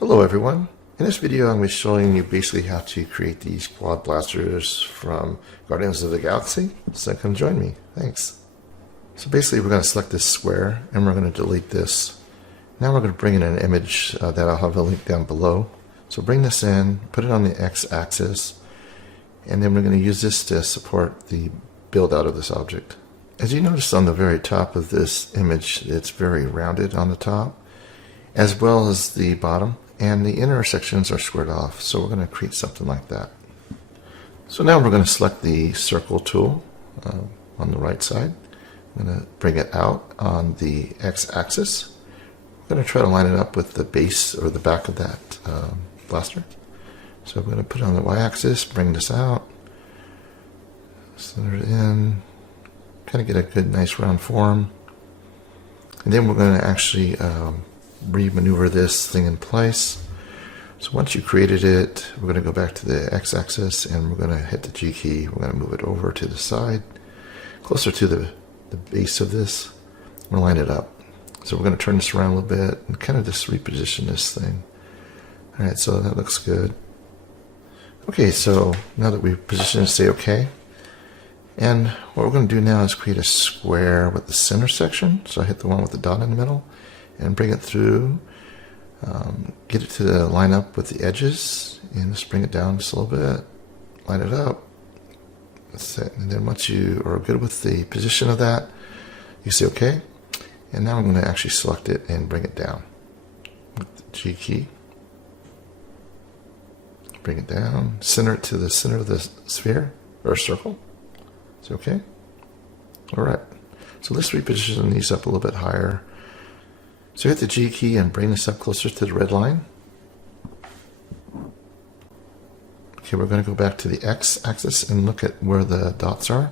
Hello everyone. In this video I'm going to be showing you basically how to create these quad blasters from Guardians of the Galaxy. So come join me. Thanks. So basically we're going to select this square and we're going to delete this. Now we're going to bring in an image that I'll have a link down below. So bring this in, put it on the x-axis, and then we're going to use this to support the build out of this object. As you notice on the very top of this image, it's very rounded on the top, as well as the bottom, and the inner sections are squared off. So we're going to create something like that. So now we're going to select the circle tool on the right side. I'm going to bring it out on the x-axis. I'm going to try to line it up with the base or the back of that blaster. So I'm going to put it on the y-axis, bring this out, center it in, kind of get a good nice round form. And then we're going to actually re-maneuver this thing in place. So once you created it, we're going to go back to the x-axis and we're going to hit the G key. We're going to move it over to the side, closer to the base of this. We'll line it up. So we're going to turn this around a little bit and kind of just reposition this thing. Alright, so that looks good. Okay, so now that we've positioned it, say OK. And what we're going to do now is create a square with the center section. So I hit the one with the dot in the middle and bring it through. Get it to line up with the edges and just bring it down just a little bit. Line it up. That's it. And then once you are good with the position of that, you say OK. And now I'm going to actually select it and bring it down with the G key. Bring it down, center it to the center of the sphere or circle. It's okay. All right. So let's reposition these up a little bit higher. So hit the G key and bring this up closer to the red line. Okay, we're going to go back to the x-axis and look at where the dots are.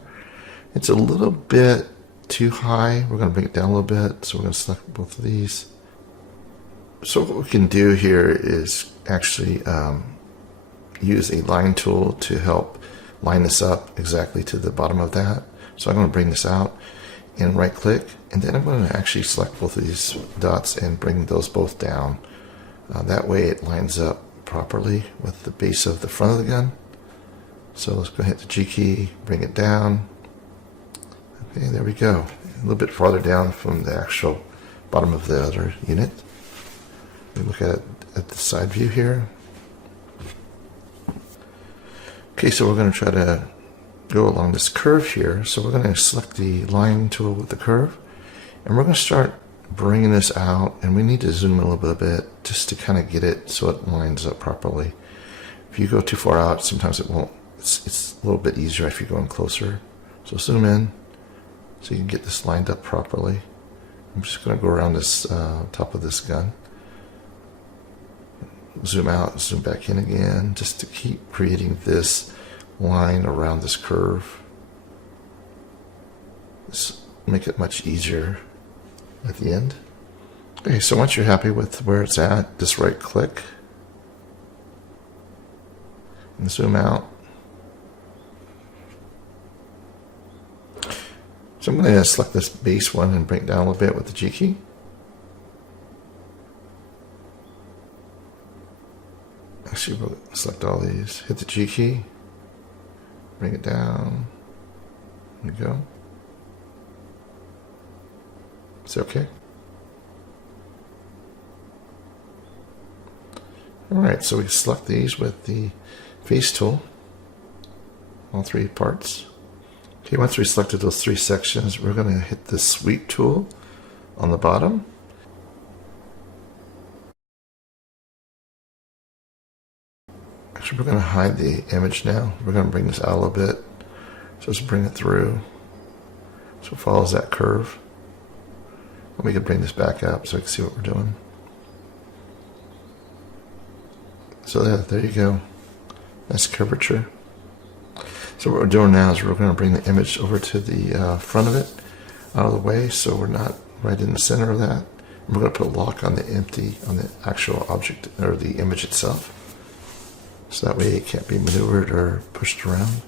It's a little bit too high. We're going to bring it down a little bit. So we're going to select both of these. So what we can do here is actually use a line tool to help line this up exactly to the bottom of that. So I'm going to bring this out and right click, and then I'm going to actually select both of these dots and bring those both down. That way it lines up properly with the base of the front of the gun. So let's go hit the G key, bring it down. Okay, there we go. A little bit farther down from the actual bottom of the other unit. We look at it at the side view here. Okay, so we're going to try to go along this curve here. So we're going to select the line tool with the curve, and we're going to start bringing this out, and we need to zoom in a little bit just to kind of get it so it lines up properly. If you go too far out, sometimes it won't. It's a little bit easier if you're going closer. So zoom in so you can get this lined up properly. I'm just going to go around this top of this gun. Zoom out, zoom back in again, just to keep creating this line around this curve. Just make it much easier at the end. Okay, so once you're happy with where it's at, just right click and zoom out. So I'm going to select this base one and bring it down a little bit with the G key. Actually, we'll select all these, hit the G key, bring it down, there we go. It's okay. Alright, so we select these with the face tool, all three parts. Okay, once we selected those three sections, we're going to hit the sweep tool on the bottom. Actually, we're going to hide the image now. We're going to bring this out a little bit. So let's bring it through. So it follows that curve. And we can bring this back up so we can see what we're doing. So there you go. That's curvature. So what we're doing now is we're going to bring the image over to the front of it, out of the way, so we're not right in the center of that. And we're going to put a lock on the actual object or the image itself. So that way it can't be maneuvered or pushed around.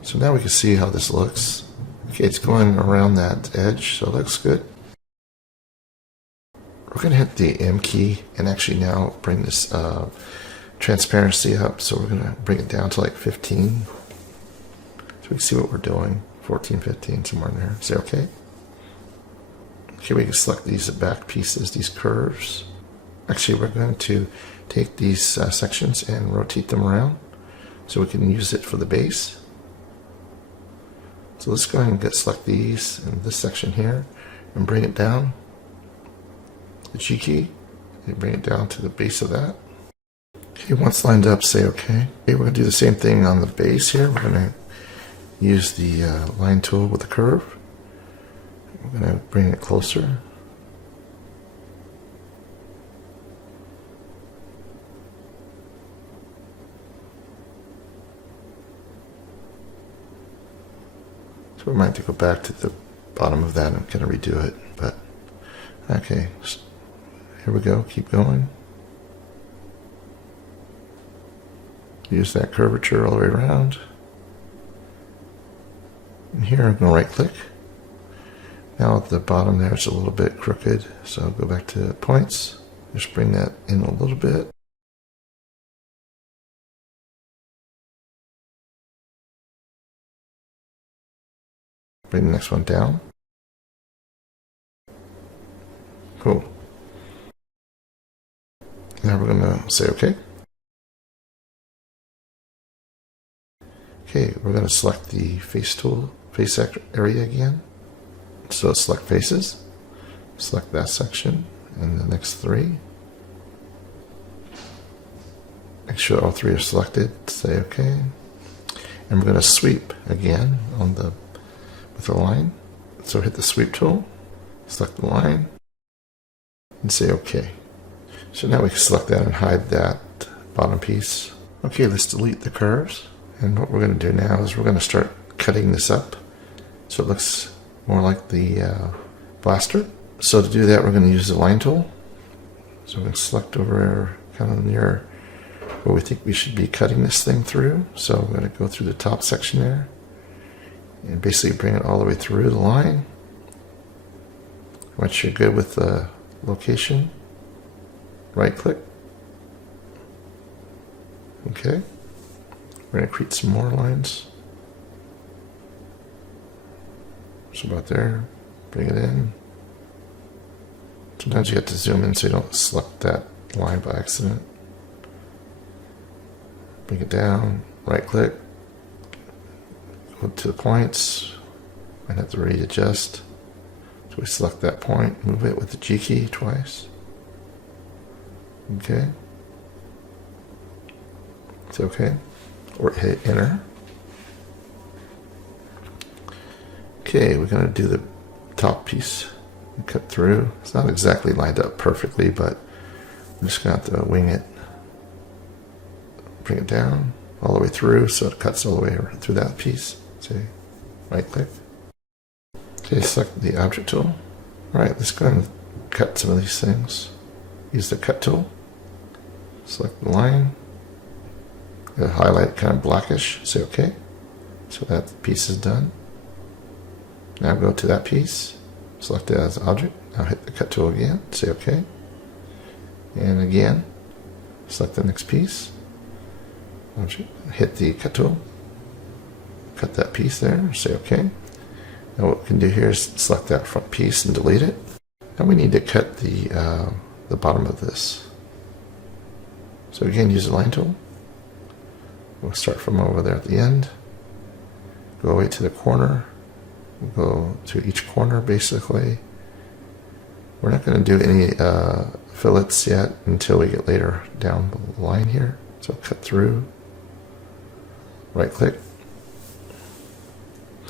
So now we can see how this looks. Okay, it's going around that edge, so it looks good. We're going to hit the M key and actually now bring this transparency up. So we're going to bring it down to like 15. So we can see what we're doing. 14, 15, somewhere in there. Say okay. Okay, we can select these back pieces, these curves. Actually, we're going to take these sections and rotate them around so we can use it for the base. So let's go ahead and select these and this section here and bring it down. The G key, and bring it down to the base of that. Okay, once lined up, say okay. Okay, we're going to do the same thing on the base here. We're going to use the line tool with the curve. We're going to bring it closer. So we might have to go back to the bottom of that and kind of redo it, but okay, here we go, keep going. Use that curvature all the way around. And here I'm going to right click. Now at the bottom there it's a little bit crooked, so I'll go back to points. Just bring that in a little bit. Bring the next one down. Cool. Now we're going to say OK. Okay, we're going to select the face tool, face area again. So select faces, select that section, and the next three. Make sure all three are selected, say OK. And we're going to sweep again on with the line. So hit the sweep tool, select the line, and say OK. So now we can select that and hide that bottom piece. Okay, let's delete the curves. And what we're going to do now is we're going to start cutting this up so it looks more like the blaster. So to do that, we're going to use the line tool. So we're going to select over kind of near where we think we should be cutting this thing through. So we're going to go through the top section there and basically bring it all the way through the line. Once you're good with the location, right click. Okay. We're going to create some more lines. So about there, bring it in. Sometimes you have to zoom in so you don't select that line by accident. Bring it down, right click, go to the points, and have to readjust. So we select that point, move it with the G key twice. Okay. It's okay. Or hit enter. Okay, we're going to do the top piece and cut through. It's not exactly lined up perfectly, but I'm just going to have to wing it. Bring it down all the way through so it cuts all the way through that piece. Say right click. Okay, select the object tool. Alright, let's go ahead and cut some of these things. Use the cut tool. Select the line. Highlight kind of blackish, say OK. So that piece is done. Now go to that piece, select it as object. Now hit the cut tool again, say OK. And again, select the next piece. Object, hit the cut tool, cut that piece there, say OK. Now what we can do here is select that front piece and delete it. Now we need to cut the bottom of this. So again, use the line tool. We'll start from over there at the end, go away to the corner, we'll go to each corner basically. We're not going to do any fillets yet until we get later down the line here. So cut through, right click.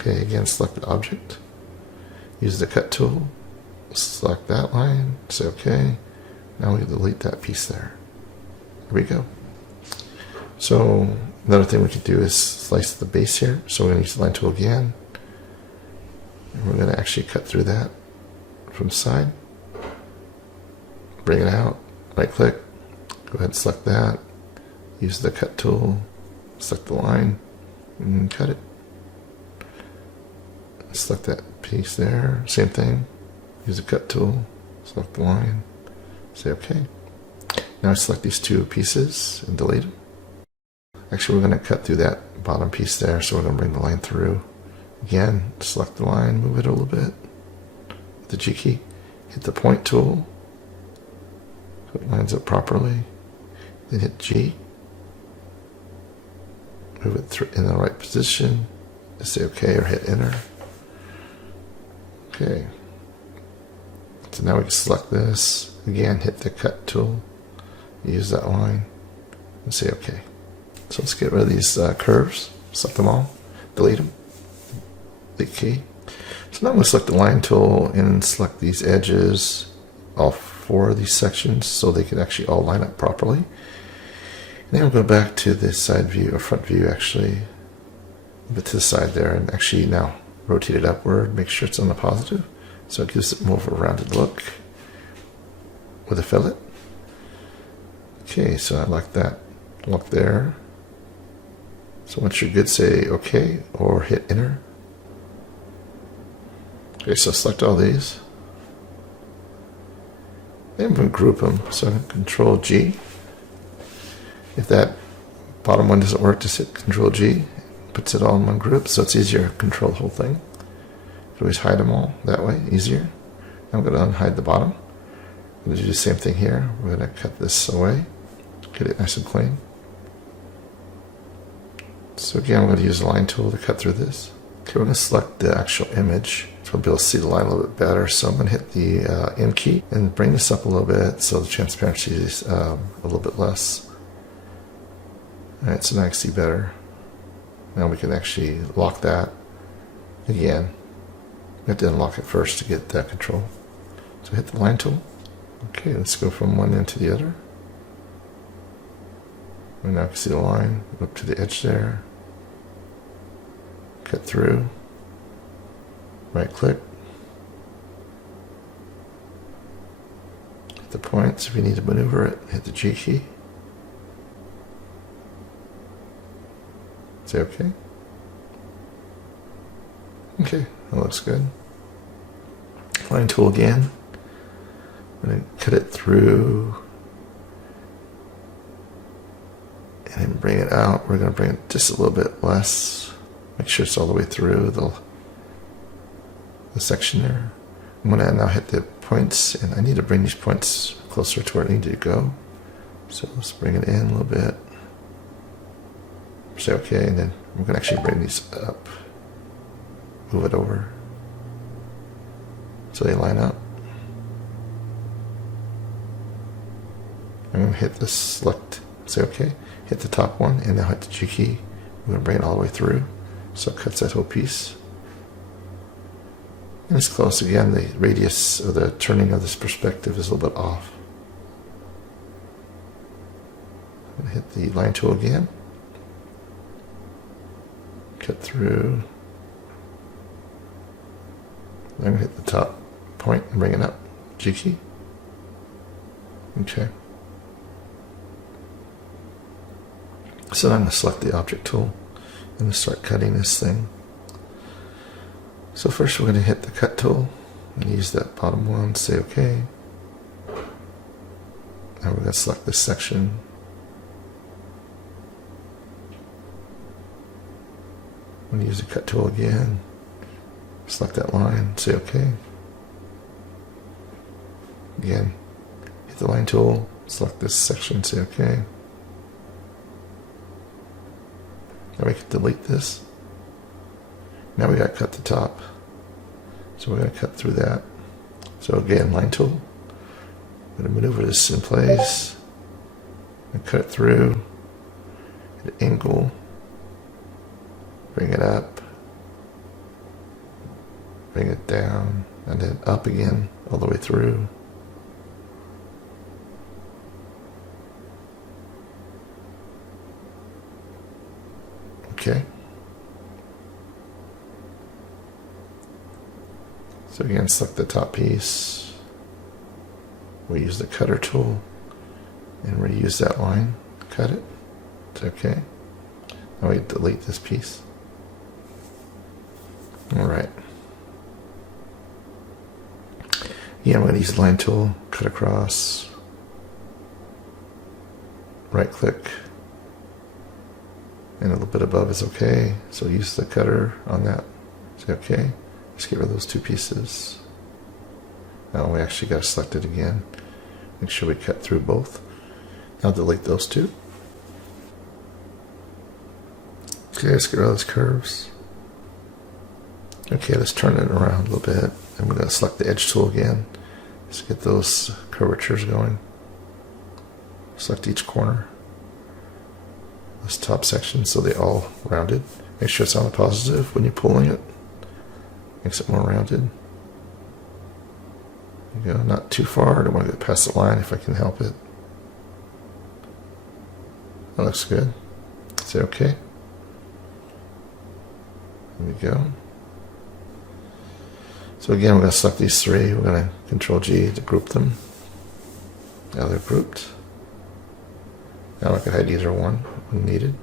Okay, again select the object, use the cut tool, select that line, say OK. Now we delete that piece there. Here we go. So another thing we can do is slice the base here. So we're going to use the line tool again. And we're going to actually cut through that from the side. Bring it out, right click, go ahead and select that. Use the cut tool, select the line, and cut it. Select that piece there, same thing. Use the cut tool, select the line, Say OK. Now I select these two pieces and delete them. Actually, we're going to cut through that bottom piece there, so we're going to bring the line through. Again, select the line, move it a little bit. Hit the G key, hit the point tool, so it lines up properly. Then hit G, move it through in the right position. Just say OK or hit Enter. Okay. So now we can select this. Again, hit the cut tool, use that line, and say OK. So let's get rid of these curves, select them all, delete them, delete key. So now I'm going to select the line tool and select these edges, all four of these sections, so they can actually all line up properly. And then we'll go back to the side view, or front view actually, but to the side there, and actually now rotate it upward, make sure it's on the positive, so it gives it more of a rounded look with a fillet. Okay, so I like that look there. So once you're good, say OK or hit Enter. Okay, so select all these. Then I'm going to group them. So Control G. If that bottom one doesn't work, just hit Control G. Puts it all in one group, so it's easier to control the whole thing. You can always hide them all that way, easier. I'm going to unhide the bottom. I'm going to do the same thing here. We're going to cut this away, get it nice and clean. So again, I'm going to use the line tool to cut through this. Okay, we're going to select the actual image, so we'll be able to see the line a little bit better. So I'm going to hit the M key and bring this up a little bit so the transparency is a little bit less. Alright, so now I can see better. Now we can actually lock that again. We have to unlock it first to get that control. So hit the line tool. Okay, let's go from one end to the other. We now can see the line, go up to the edge there, cut through, right click, hit the points. If you need to maneuver it, hit the G key, say OK. Okay, that looks good. Line tool again, I'm going to cut it through. And then bring it out. We're going to bring it just a little bit less. Make sure it's all the way through the section there. I'm going to now hit the points, and I need to bring these points closer to where I need to go. So let's bring it in a little bit. Say OK, and then we're going to actually bring these up. Move it over so they line up. I'm going to hit this select, say OK. Hit the top one, and now hit the G key. We're going to bring it all the way through, so it cuts that whole piece. And it's close again. The radius of the turning of this perspective is a little bit off. I'm going to hit the line tool again. Cut through. I'm going to hit the top point and bring it up. G key. Okay. So I'm going to select the object tool and start cutting this thing. So first we're going to hit the cut tool and use that bottom one, say OK. Now we're going to select this section. I'm going to use the cut tool again, select that line, say OK. Again, hit the line tool, select this section, say OK. Now we can delete this. Now we got to cut the top. So we're going to cut through that. So again, line tool. I'm going to maneuver this in place and cut it through. Hit an angle. Bring it up. Bring it down. And then up again all the way through. Okay. So again, select the top piece. We use the cutter tool and reuse that line. Cut it. It's okay. Now we delete this piece. All right. Yeah, I'm going to use the line tool, cut across, right click, and a little bit above is okay. So use the cutter on that. Say okay. Let's get rid of those two pieces. Now we actually got to select it again. Make sure we cut through both. Now delete those two. Okay, let's get rid of those curves. Okay, let's turn it around a little bit. I'm going to select the edge tool again. Let's get those curvatures going. Select each corner. This top section so they all rounded. Make sure it's on the positive when you're pulling it. Makes it more rounded. There you go, not too far. I don't want to get past the line if I can help it. That looks good. Say okay. There we go. So again, we're going to select these three. We're going to Control G to group them. Now they're grouped. Now I can hide either one when needed.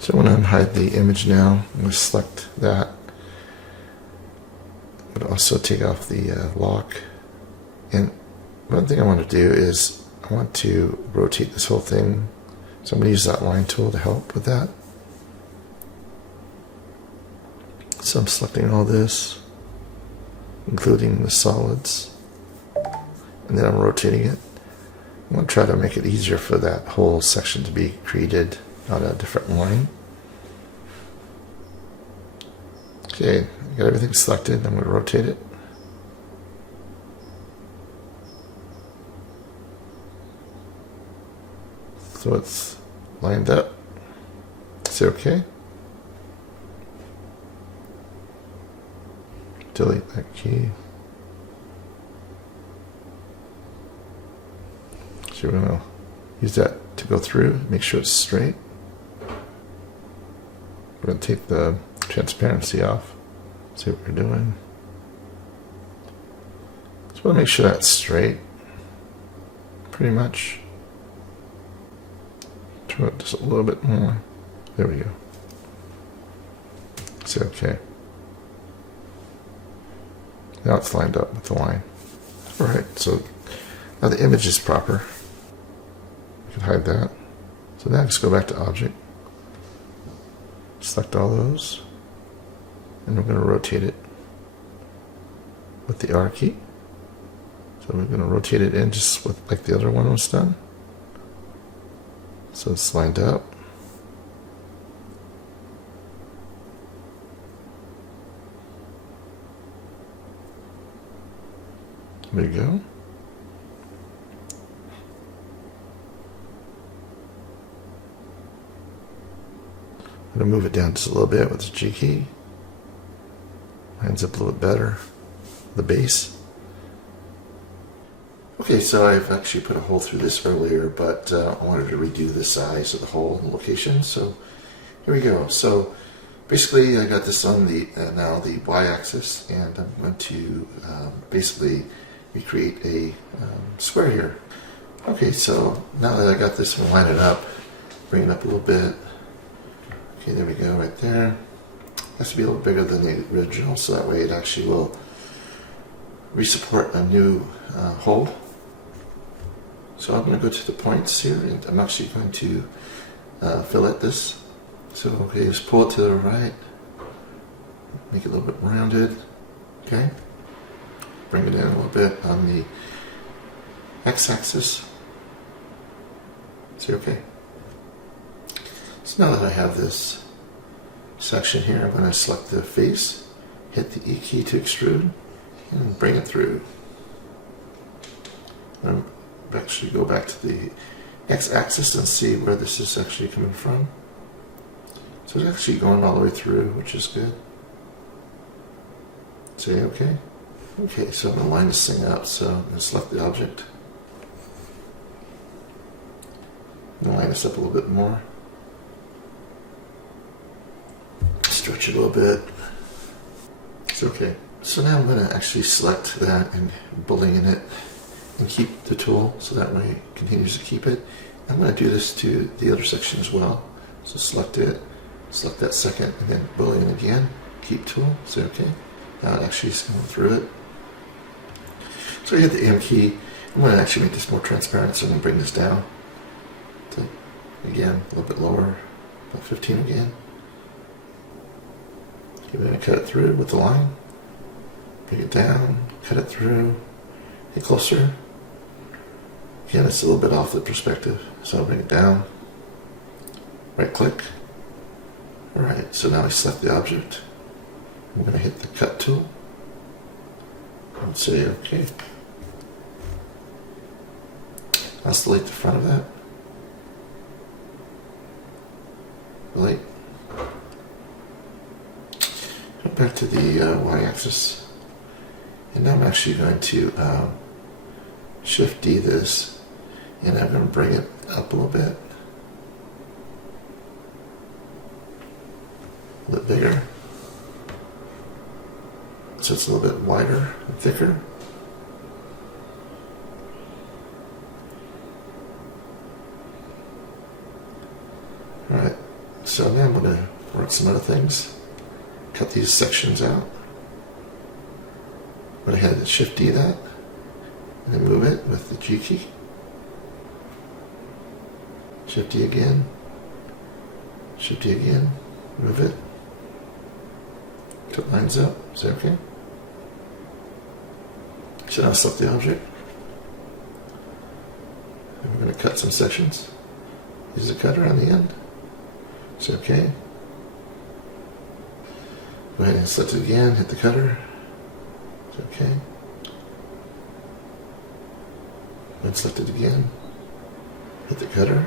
So I'm going to unhide the image now. I'm going to select that. I'm going to also take off the lock. And one thing I want to do is I want to rotate this whole thing. So I'm going to use that line tool to help with that. So I'm selecting all this, including the solids, and then I'm rotating it. I'm going to try to make it easier for that whole section to be created on a different line. Okay, I got everything selected. I'm going to rotate it. So it's lined up. Say okay. Delete that key. So we're going to use that to go through, make sure it's straight. We're going to take the transparency off, see what we're doing. Just want to make sure that's straight, pretty much. Turn it just a little bit more. There we go. Say okay. Now it's lined up with the line. Alright, so now the image is proper. We can hide that. So now just go back to Object. Select all those. And we're going to rotate it with the R key. So we're going to rotate it in just with like the other one was done. So it's lined up. There you go. I'm going to move it down just a little bit with the G key. Lines up a little bit better. The base. Okay, so I've actually put a hole through this earlier, but I wanted to redo the size of the hole and location. So here we go. So basically, I got this on the now the y-axis, and I'm going to basically recreate a square here. Okay, so now that I got this one, line it up, bring it up a little bit. Okay, there we go, right there. Has to be a little bigger than the original, so that way it actually will re-support a new hole. So I'm going to go to the points here, and I'm actually going to fillet this. So okay, just pull it to the right, make it a little bit rounded. Okay. Bring it in a little bit on the x-axis. Say okay. So now that I have this section here, I'm going to select the face, hit the E key to extrude, and bring it through. I'm actually go back to the x-axis and see where this is actually coming from. So it's actually going all the way through, which is good. Say okay. Okay, so I'm going to line this thing up, so I'm going to select the object. I'm going to line this up a little bit more. Stretch it a little bit. It's okay. So now I'm going to actually select that and Boolean it and keep the tool, so that way it continues to keep it. I'm going to do this to the other section as well. So select it, select that second, and then Boolean again, keep tool, say okay. Now it actually is going through it. So I hit the M key. I'm going to actually make this more transparent, so I'm going to bring this down. Again, a little bit lower, about 15 again. Okay, we're going to cut it through with the line. Bring it down, cut it through, get closer. Again, it's a little bit off the perspective, so I'll bring it down. Right click. Alright, so now I select the object. I'm going to hit the cut tool and say OK. I'll select the front of that. Delete. Go back to the y-axis. And now I'm actually going to Shift D this, and I'm going to bring it up a little bit. A little bit bigger. So it's a little bit wider and thicker. Alright, so now I'm going to work some other things. Cut these sections out. Go ahead and Shift D that, and then move it with the G key. Shift D again. Shift D again. Move it. Till it lines up. Is that okay? So now select the object. And we're going to cut some sections. Use the cutter on the end. Is that okay? Go ahead and select it again. Hit the cutter. Is that okay? Then select it again. Hit the cutter.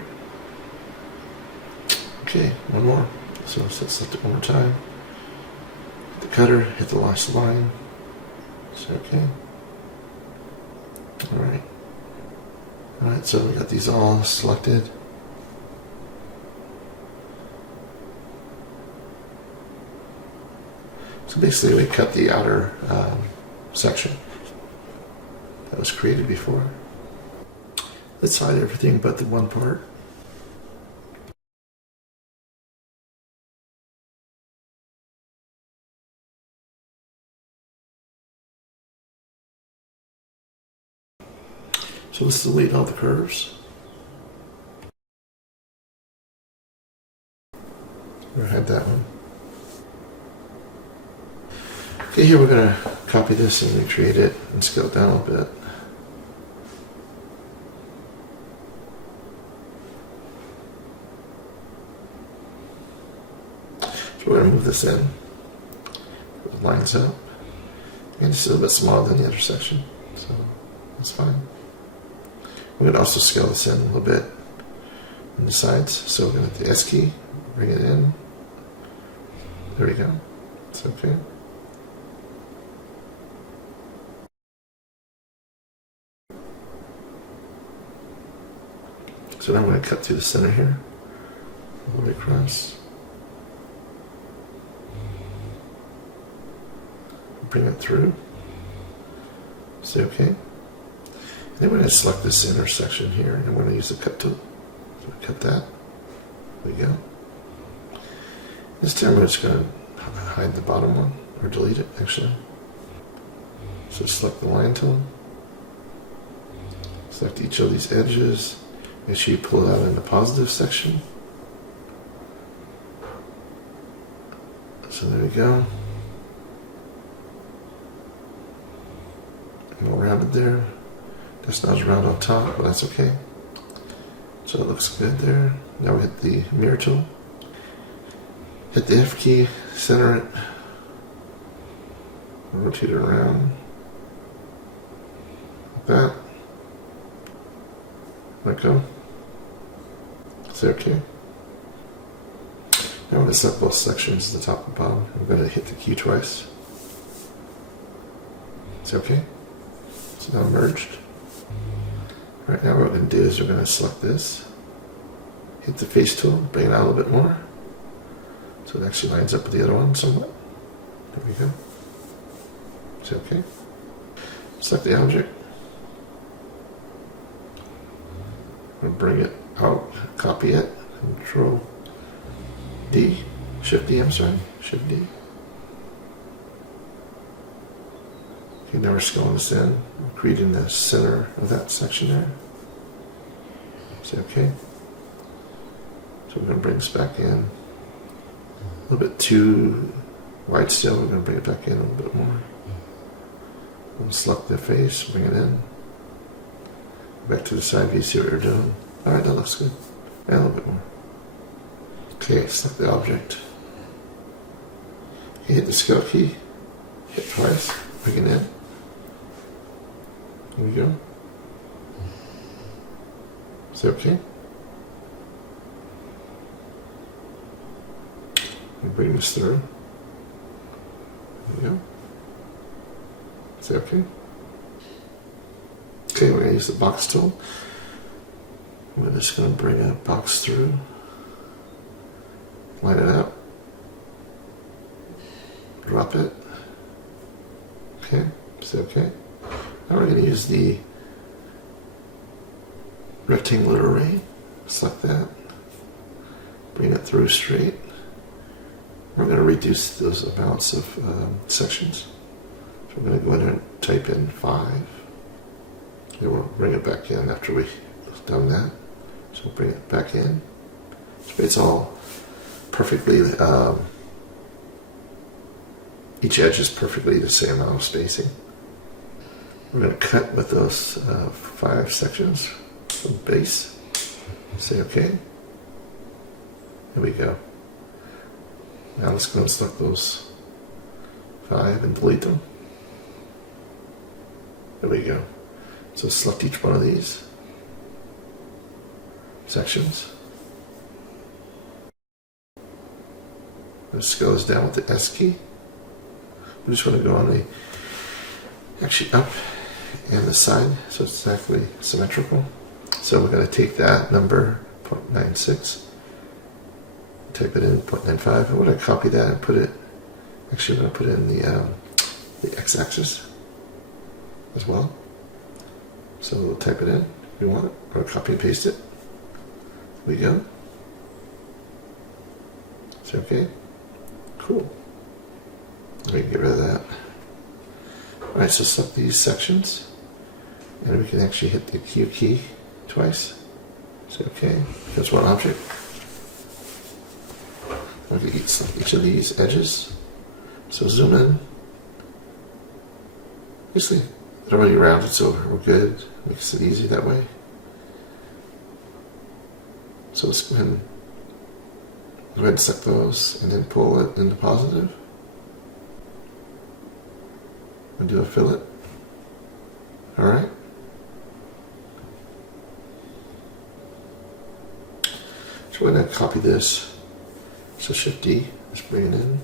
Okay, one more. So let's select it one more time. Hit the cutter, hit the last line. Is that okay? Alright. Alright, so we got these all selected. So basically we cut the outer section that was created before. Let's hide everything but the one part. So let's delete all the curves. We'll hide that one. Okay, here we're going to copy this and recreate it and scale it down a little bit. So we're going to move this in. Put the lines up. And it's a little bit smaller than the other section, so that's fine. We're going to also scale this in a little bit on the sides. So we're going to hit the S key, bring it in. There we go. It's okay. So now I'm going to cut through the center here, all the way across. Bring it through. Say OK. And then we're going to select this intersection here, and I'm going to use the cut tool. So cut that. There we go. This time we're just going to hide the bottom one, or delete it actually. So select the line tool. Select each of these edges. Make sure you pull it out in the positive section. So there we go. A little rounded there. That's not as round on top, but that's okay. So it looks good there. Now we hit the mirror tool. Hit the F key, center it, rotate it around. Like that. Let go. Say OK. Now we're going to set both sections, the top and bottom. I'm going to hit the key twice. Say OK. So now merged. Right now what we're going to do is we're going to select this. Hit the face tool, bring it out a little bit more. So it actually lines up with the other one somewhat. There we go. Say OK. Select the object. I'm going to bring it out, copy it, Control D, Shift D, I'm sorry, Shift D. Okay, now we're scaling this in, we're creating the center of that section there. Say OK. So we're going to bring this back in. A little bit too wide still. We're going to bring it back in a little bit more. We'll select the face, bring it in. Back to the side view, see what you're doing. Alright, that looks good. And a little bit more. Okay, select the object. You hit the scale key, hit twice, bring it in. There we go. Is that okay? We bring this through. There we go. Is that okay? Okay, we're going to use the box tool. We're just going to bring a box through. Line it up. Drop it. Okay, is that okay? Now we're going to use the rectangular array. Select that. Bring it through straight. We're going to reduce those amounts of sections. So we're going to go in and type in 5. And we'll bring it back in after we've done that. So we'll bring it back in. So it's all perfectly, each edge is perfectly the same amount of spacing. We're going to cut with those 5 sections from base. Say OK. There we go. Now let's go and select those 5 and delete them. There we go. So select each one of these sections. Let's scale this down with the S key. We just want to go on the actually up and the side so it's exactly symmetrical. So we're going to take that number 0.96, type it in 0.95, and we're going to copy that and put it, actually we're going to put it in the x-axis as well. So we'll type it in if we want it, or copy and paste it. There we go. Is that okay? Cool. We can get rid of that. Alright, so select these sections, and we can actually hit the Q key twice. Say okay. That's one object. We'll get each of these edges. So zoom in. Basically, they're already rounded, so we're good. Makes it easy that way. So let's go ahead and select those, and then pull it into positive. And do a fillet. Alright. So we're going to copy this. So Shift D, let's bring it in.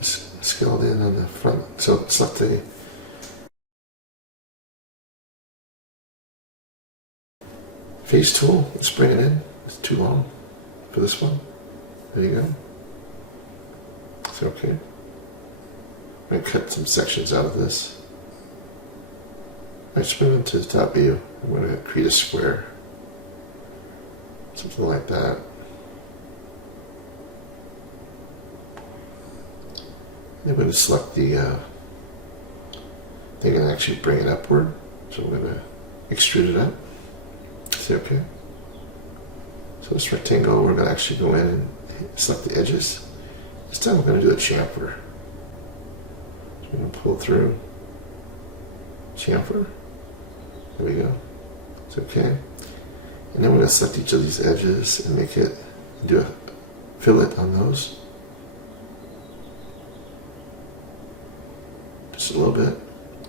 Scale it in on the front. So select the face tool. Let's bring it in. It's too long for this one. There you go. It's okay. I'm going to cut some sections out of this. Let's move into the top view. I'm going to create a square. Something like that. Then we're going to select the thing and actually bring it upward. So I'm going to extrude it up. Say okay. So this rectangle, we're going to actually go in and select the edges. This time we're going to do a chamfer. So we're going to pull through. Chamfer. There we go. It's okay. And then we're going to select each of these edges and make it, do a fillet on those. Just a little bit.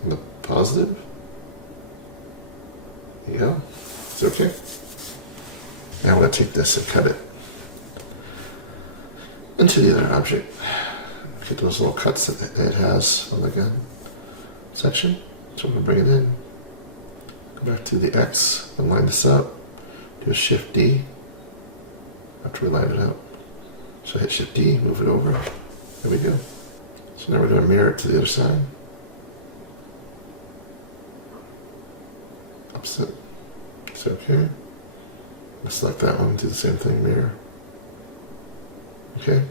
On the positive. There you go. It's okay. Now I'm going to take this and cut it into the other object. Get those little cuts that it has on the gun section. So I'm going to bring it in. Go back to the X and line this up. Do a Shift D after we line it up. So hit Shift D, move it over. There we go. So now we're going to mirror it to the other side. Opposite. It's okay. Let's select that one, do the same thing, mirror. Okay.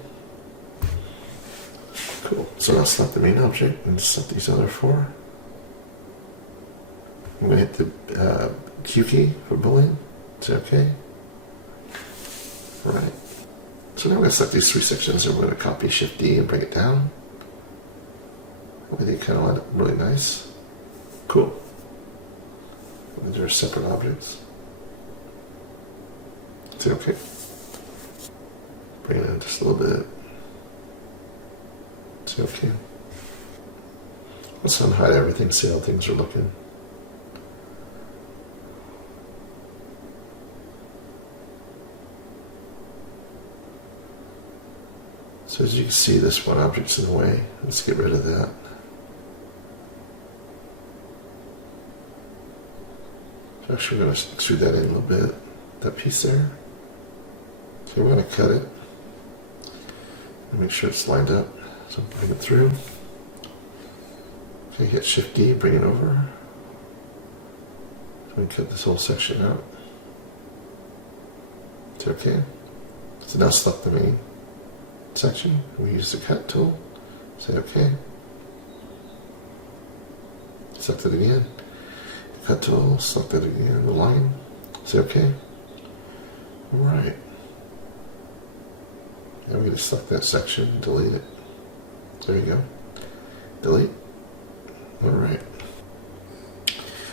Cool. So now select the main object and select these other 4. I'm going to hit the Q key for Boolean. It's okay. Right. So now we're going to select these three sections and we're going to copy Shift D and bring it down. They kind of line up really nice. Cool. These are separate objects. Say okay. Bring it in just a little bit. Say okay. Let's unhide everything, see how things are looking. So as you can see, this one object's in the way. Let's get rid of that. So actually we're going to extrude that in a little bit, that piece there. So we're going to cut it and make sure it's lined up. So bring it through. Okay, hit Shift D, bring it over. So we can cut this whole section out. It's okay. So now select the main section. We use the cut tool. Say okay. Select it again. Cut tool, select it again, the line. Say okay. Alright. Now we're going to select that section, delete it. There you go. Delete. Alright.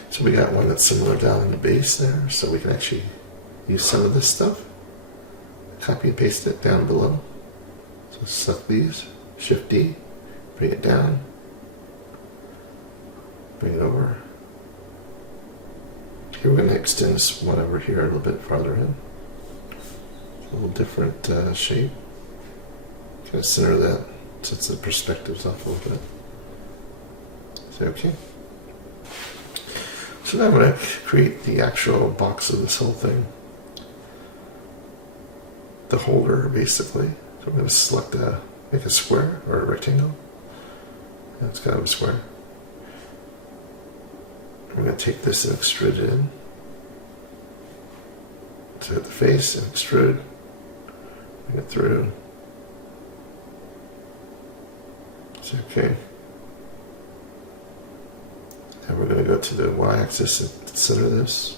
So we got one that's similar down in the base there, so we can actually use some of this stuff. Copy and paste it down below. So select these, Shift D, bring it down, bring it over. Here we're going to extend this one over here a little bit farther in. A little different shape. Kind of center that since the perspective's off a little bit. Say okay. So now I'm going to create the actual box of this whole thing. The holder, basically. So I'm going to select make a square or a rectangle. That's kind of a square. I'm going to take this and extrude it in. So hit the face and extrude. Bring it through. Say okay. And we're going to go to the y-axis and center this.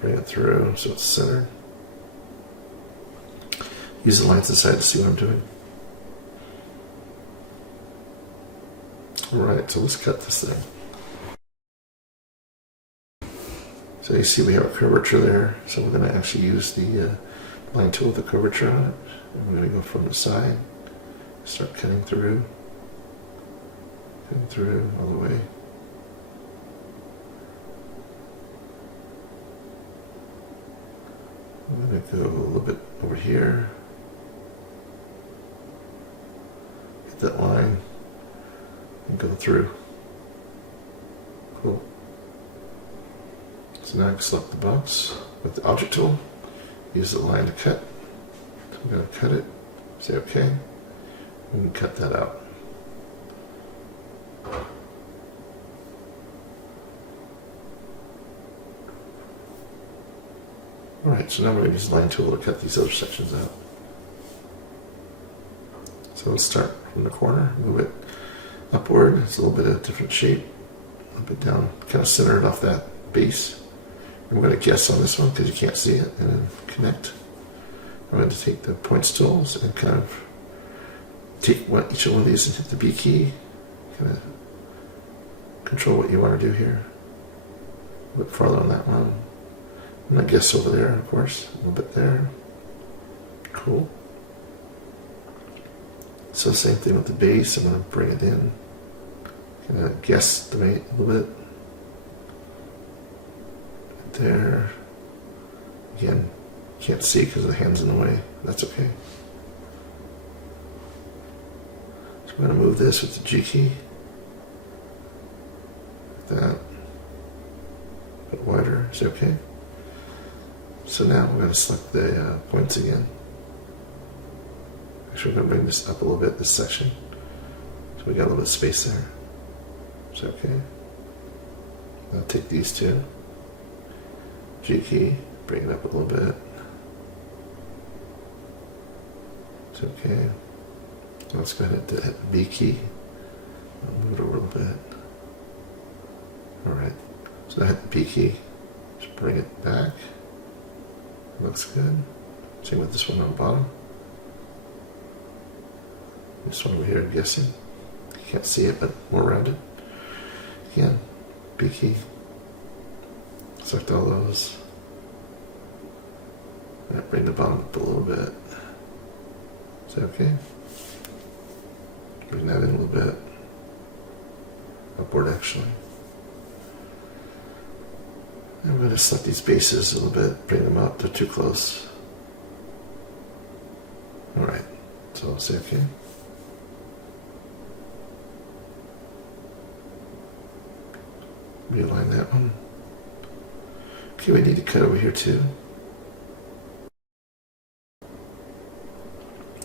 Bring it through so it's centered. Use the lines inside to see what I'm doing. Alright, so let's cut this thing. So you see we have a curvature there, so we're going to actually use the line tool with the curvature on it. And we're going to go from the side, start cutting through all the way. I'm going to go a little bit over here, hit that line, and go through. Cool. So now I can select the box with the object tool, use the line to cut. So I'm going to cut it, say okay, and cut that out. Alright, so now we're going to use the line tool to cut these other sections out. So let's start from the corner, move it upward. It's a little bit of a different shape. A little bit down, kind of centered off that base. I'm going to guess on this one because you can't see it, and then connect. I'm going to take the points tools and kind of take each one of these and hit the B key. Kind of control what you want to do here. A bit farther on that one. And I guess over there, of course, a little bit there. Cool. So same thing with the base. I'm going to bring it in. Kind of guesstimate a little bit. There. Again, can't see because the hand's in the way. That's okay. So I'm going to move this with the G key. Like that. A bit wider. Is it okay? So now we're going to select the points again. Actually, we're going to bring this up a little bit, this section. So we got a little bit of space there. Is that okay? I'll take these two. G key, bring it up a little bit. It's okay. Let's go ahead and hit the B key. I'll move it over a little bit. Alright. So I hit the B key. Just bring it back. Looks good. Same with this one on the bottom. This one over here, I'm guessing. You can't see it, but more rounded. Again, B key. Select all those. Bring the bottom up a little bit. Is that okay? Bring that in a little bit. Upward, actually. I'm going to select these bases a little bit, bring them up. They're too close. Alright, so I'll say okay. Realign that one. Okay, we need to cut over here too.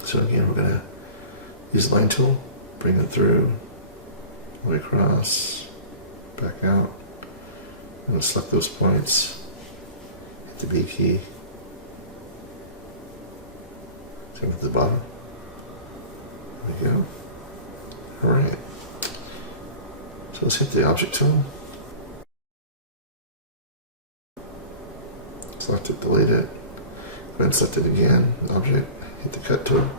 So again, we're going to use the line tool, bring it through, all the way across, back out. I'm going to select those points, hit the B key, same with the bottom. There we go. Alright. So let's hit the object tool. Select it, delete it. Go ahead and select it again, object, hit the cut tool.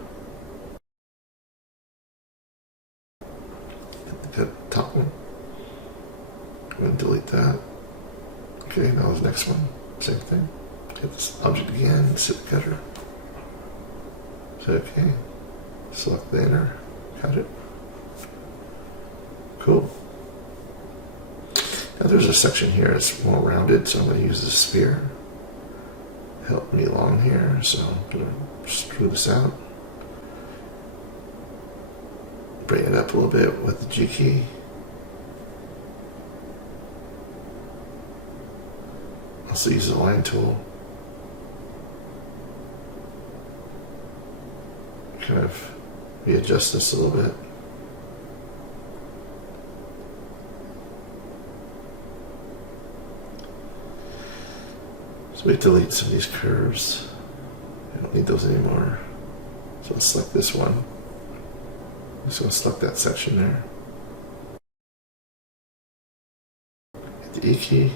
Hit the cut top one. Go ahead and delete that. Okay, now the next one, same thing. Hit this object again, set the cutter. So okay. Select the inner, cut it. Cool. Now there's a section here that's more rounded, so I'm going to use the sphere. Help me along here, so I'm going to screw this out. Bring it up a little bit with the G key. Also use the line tool. Kind of readjust this a little bit. So we delete some of these curves. I don't need those anymore. So let's select this one. I'm just going to select that section there. Hit the E key.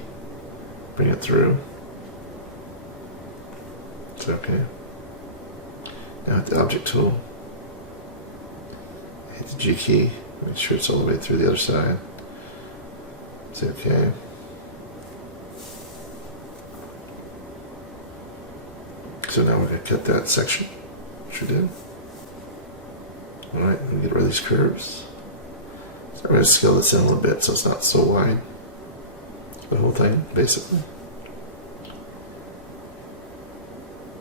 Bring it through. It's okay. Now hit the object tool. Hit the G key. Make sure it's all the way through the other side. Say okay. So now we're going to cut that section, which we did. Alright, we get rid of these curves. So I'm going to scale this in a little bit so it's not so wide. The whole thing, basically.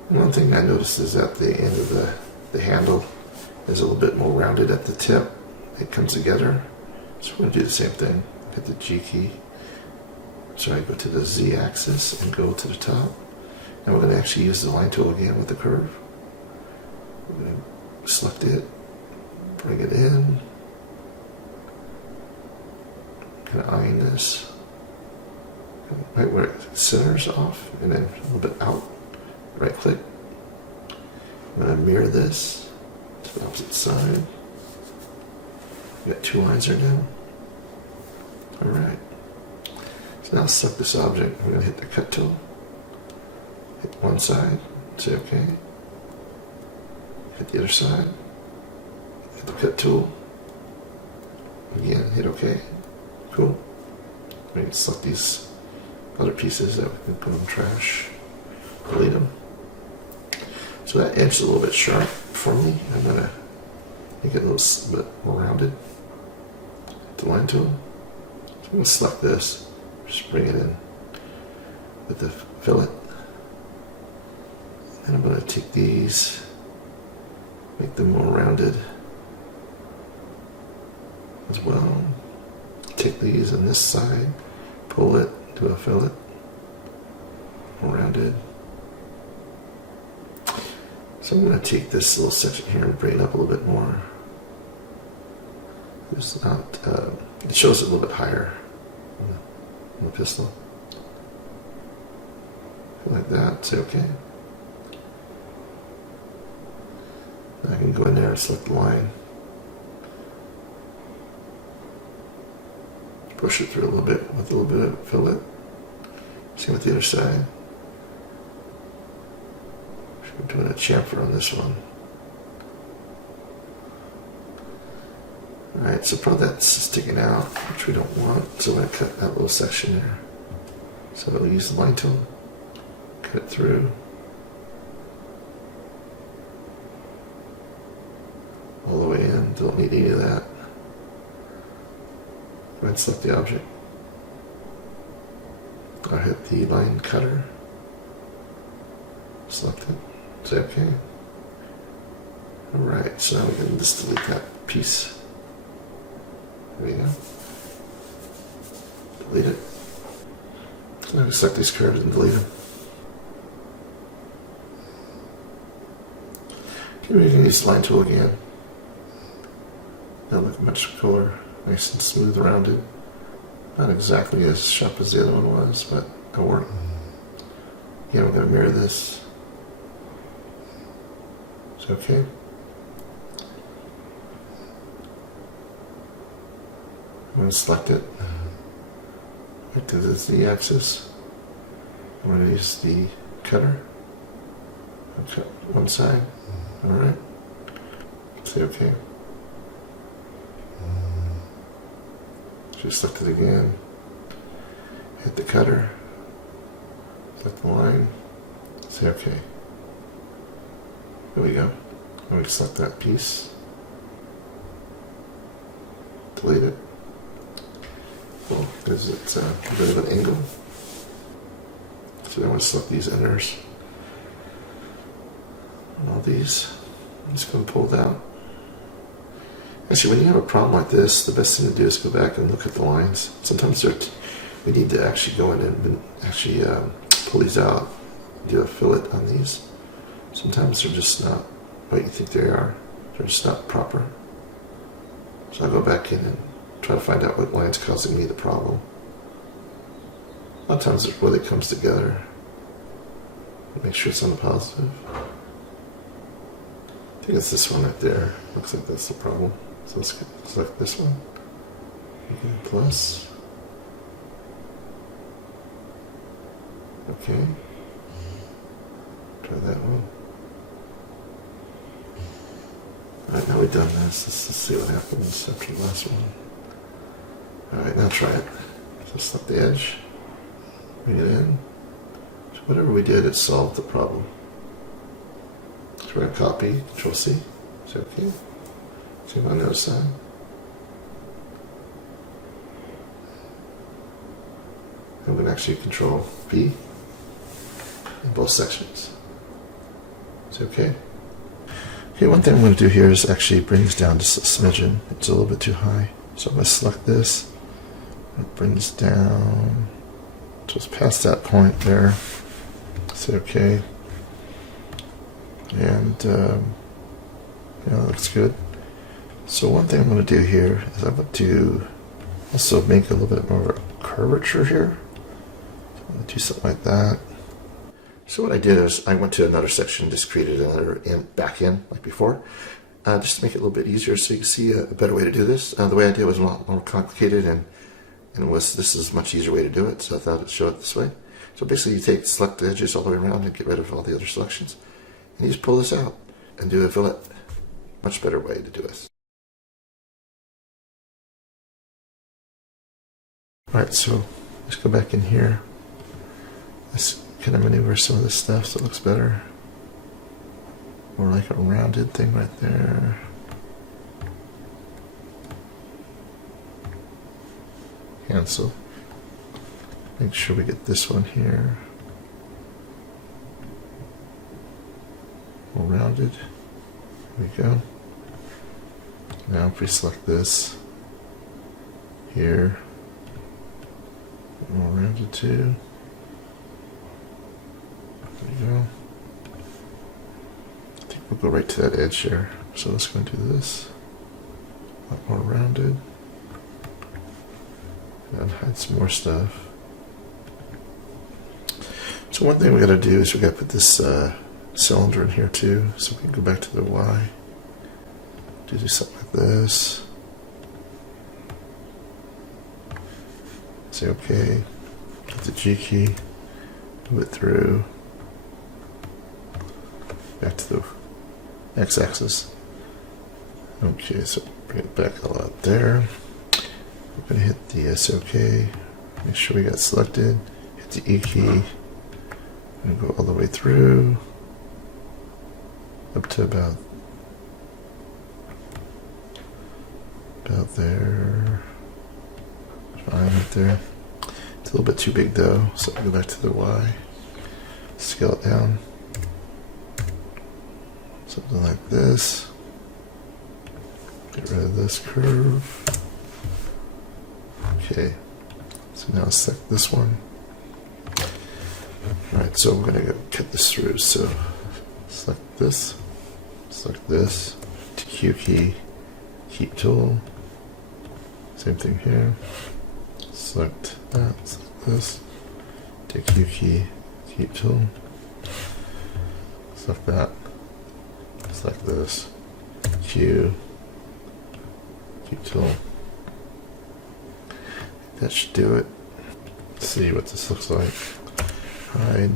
One thing I noticed is at the end of the handle is a little bit more rounded at the tip. It comes together. So we're going to do the same thing. Hit the G key. So I go to the Z axis and go to the top. Now we're going to actually use the line tool again with the curve. We're going to select it, bring it in, kind of eyeing this, right where it centers off, and then a little bit out. Right click. I'm going to mirror this to the opposite side. We got two lines there now. Alright. So now select this object. We're going to hit the cut tool. Hit one side. Say okay. Hit the other side. Hit the cut tool. Again, hit okay. Cool. We can select these other pieces that we can put in trash. Delete them. So that edge is a little bit sharp for me. I'm going to make it a little bit more rounded. Hit the line tool. So I'm going to select this. Just bring it in with the fillet. And I'm going to take these, make them more rounded as well. Take these on this side, pull it, do a fillet, more rounded. So I'm going to take this little section here and bring it up a little bit more. It's not, it shows it a little bit higher on the pistol. Like that, say okay. I can go in there and select the line. Push it through a little bit with a little bit of fillet. Same with the other side. We're doing a chamfer on this one. Alright, so probably that's sticking out, which we don't want, so I'm going to cut that little section there. So we'll use the line tool, cut it through. All the way in, don't need any of that. Go ahead and select the object. I'll hit the line cutter. Select it. Say OK. Alright, so now we can just delete that piece. There we go. Delete it. So now select these curves and delete them. Okay, we can use the line tool again. Now look much cooler, nice and smooth rounded. Not exactly as sharp as the other one was, but it'll work. Again, we're going to mirror this. It's okay. I'm going to select it. Right to the Z-axis. I'm going to use the cutter. I'll cut one side. Alright. Say OK. Just select it again. Hit the cutter. Select the line. Say OK. There we go. And we select that piece. Delete it. Well, because it's a bit of an angle. So I want to select these inners. And all these. I'm just going to pull it out. Actually, when you have a problem like this, the best thing to do is go back and look at the lines. Sometimes we need to actually go in and actually pull these out, do a fillet on these. Sometimes they're just not what you think they are. They're just not proper. So I'll go back in and try to find out what line's causing me the problem. A lot of times it's where it comes together. Make sure it's on the positive. I think it's this one right there. Looks like that's the problem. So let's select this one. Again, plus. Okay. Try that one. Alright, now we've done this. Let's see what happens after the last one. Alright, now try it. So select the edge. Bring it in. So whatever we did, it solved the problem. So we're going to copy, Control C. Say OK. Same on the other side. And we're going to actually Control V in both sections. Say OK. Okay, one thing I'm going to do here is actually bring this down just a smidgen. It's a little bit too high. So I'm going to select this. It brings down just past that point there. Say OK. And yeah, that looks good. So one thing I'm going to do here is I'm going to also make a little bit more of a curvature here. So I'm going to do something like that. So what I did is I went to another section, just created another back end like before, just to make it a little bit easier so you can see a better way to do this. The way I did it was a lot more complicated, and this is a much easier way to do it, so I thought I'd show it this way. So basically you select the edges all the way around and get rid of all the other selections. And you just pull this out and do a fillet. Much better way to do this. Alright, so let's go back in here. Let's kind of maneuver some of this stuff so it looks better. More like a rounded thing right there. Cancel. Make sure we get this one here. More rounded. There we go. Now if we select this here, more rounded too. There we go. I think we'll go right to that edge here. So let's go and do this. A lot more rounded. And hide some more stuff. So one thing we got to do is we got to put this cylinder in here too. So we can go back to the Y. Do something like this. Say OK. Hit the G key. move it through, back to the x-axis. Okay, so bring it back a lot there. We're going to hit the SOK, make sure we got selected, hit the E key, and go all the way through, up to about there. Fine right there. It's a little bit too big though, so I'll go back to the Y, scale it down, something like this. Get rid of this curve. Okay, so now select this one. Alright, so we're going to go cut this through. So select this, to Q key, keep tool. Same thing here. Select that, select this, take Q key, keep tool. Select that, select this, Q, keep tool. That should do it. Let's see what this looks like. Hide.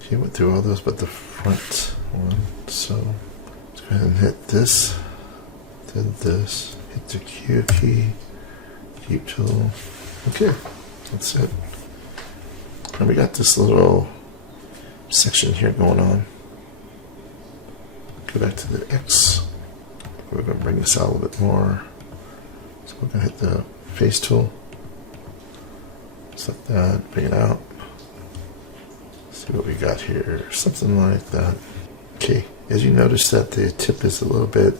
Okay, went through all those but the front one. So let's go ahead and hit this, then this, hit the Q key, keep tool. Okay, that's it. And we got this little section here going on. Go back to the X. We're going to bring this out a little bit more. So we're going to hit the face tool. Select that, bring it out. See what we got here. Something like that. Okay, as you notice that the tip is a little bit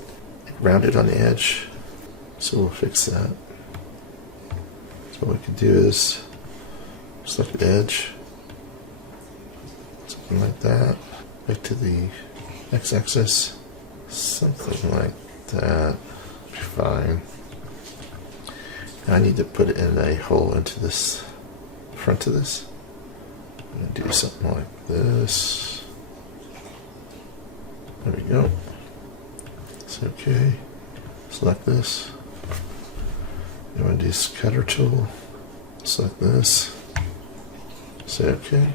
rounded on the edge. So we'll fix that. So what we can do is select the edge. Something like that. Back to the x-axis. Something like that. Fine. I need to put it in a hole into this front of this. I'm going to do something like this. There we go. It's okay. Select this. I'm going to do scatter tool. Select this. Say okay.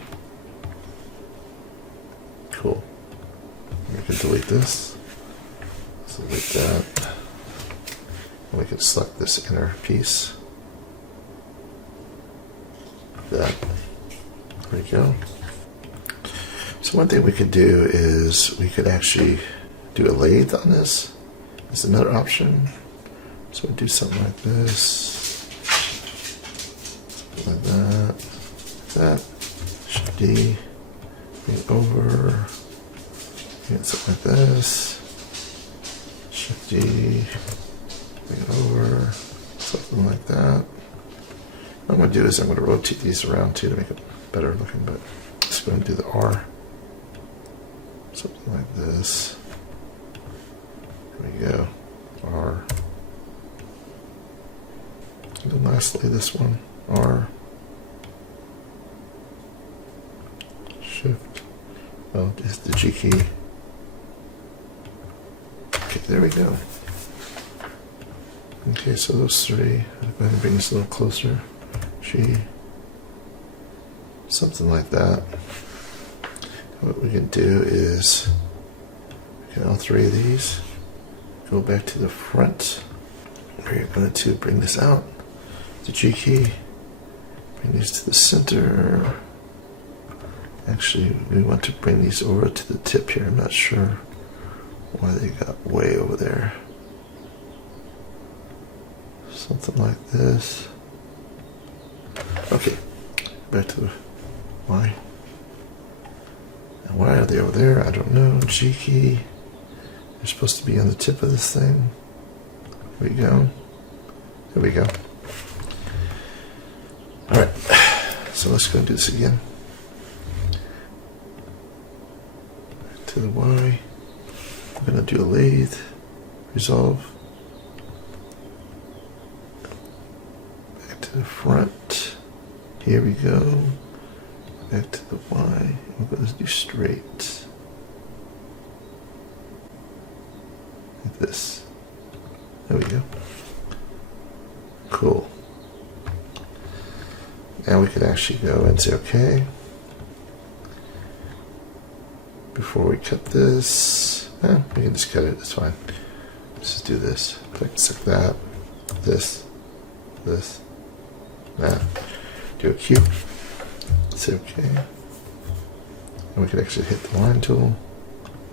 Cool. We can delete this. Delete that. We can select this inner piece. That. There we go. So one thing we could do is we could actually do a lathe on this. That's another option. So we'll do something like this. Something like that. Like that. Shift D. Bring it over. Get something like this. Shift D. Bring it over, something like that. What I'm going to do is I'm going to rotate these around too to make it better looking, but just going to do the R. Something like this. There we go. R. And then lastly this one. R. Shift. Oh, just the G key. Okay, there we go. Okay, so those three, I'm going to bring this a little closer. G. Something like that. What we can do is, get all three of these, go back to the front. We're going to bring this out, the G key, bring these to the center. Actually, we want to bring these over to the tip here. I'm not sure why they got way over there. Something like this. Okay, back to the Y. And why are they over there? I don't know. G key. They're supposed to be on the tip of this thing. There we go. There we go. Alright, so let's go and do this again. Back to the Y. I'm going to do a lathe. Resolve. To the front. Here we go. Back to the Y. We're going to do straight. Like this. There we go. Cool. Now we could actually go and say okay. Before we cut this, we can just cut it, it's fine. Let's just do this. Click that, this, that. Do a cube. Say okay. And we can actually hit the line tool.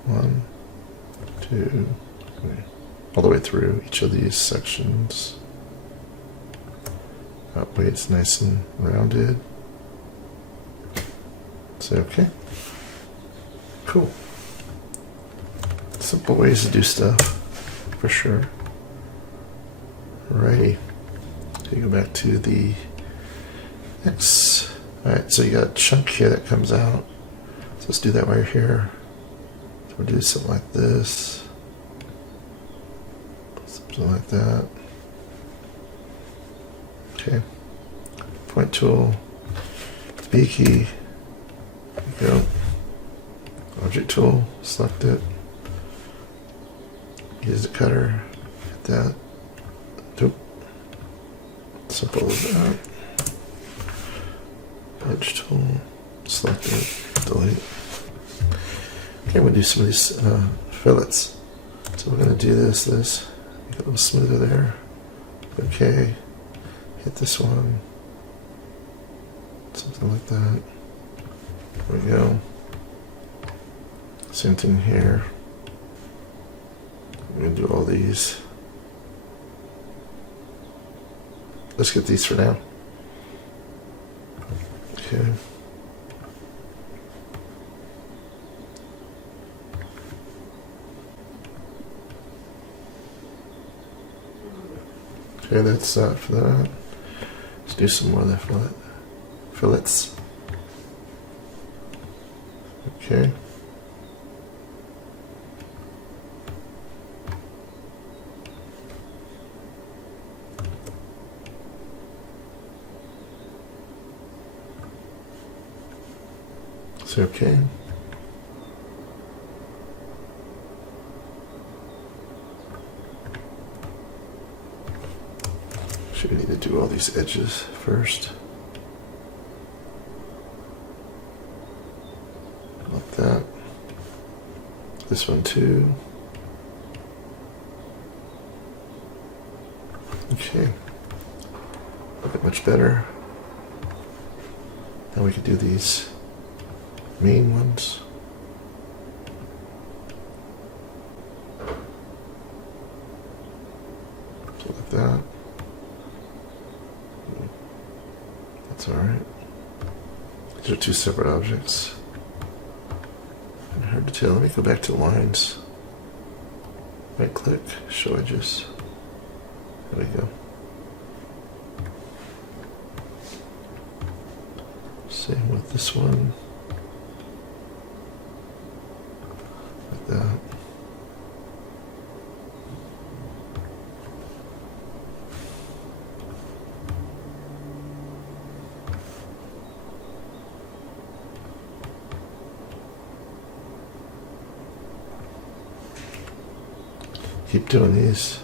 1, 2, 3. All the way through each of these sections. That way it's nice and rounded. Say okay. Cool. Simple ways to do stuff, for sure. Alrighty. So you go back to the X. Alright, so you got a chunk here that comes out. So let's do that right here. So we'll do something like this. Something like that. Okay. Point tool. B key. There you go. Object tool. Select it. Use the cutter. Hit that. Doop. Simple as that. Edge tool. Select it. Delete. Okay, we'll do some of these fillets. So we're going to do this. Make it a little smoother there. Okay. Hit this one. Something like that. There we go. Same thing here. I'm going to do all these. Let's get these for now. Okay. Okay, that's that for that. Let's do some more of the fillets. Okay. It's okay. Should we need to do all these edges first? Like that. This one too. Okay. A bit much better. Now we can do these main ones. So like that. That's alright. These are two separate objects. And hard to tell. Let me go back to lines. Right click, show edges. There we go. Same with this one. Like that. Keep doing these.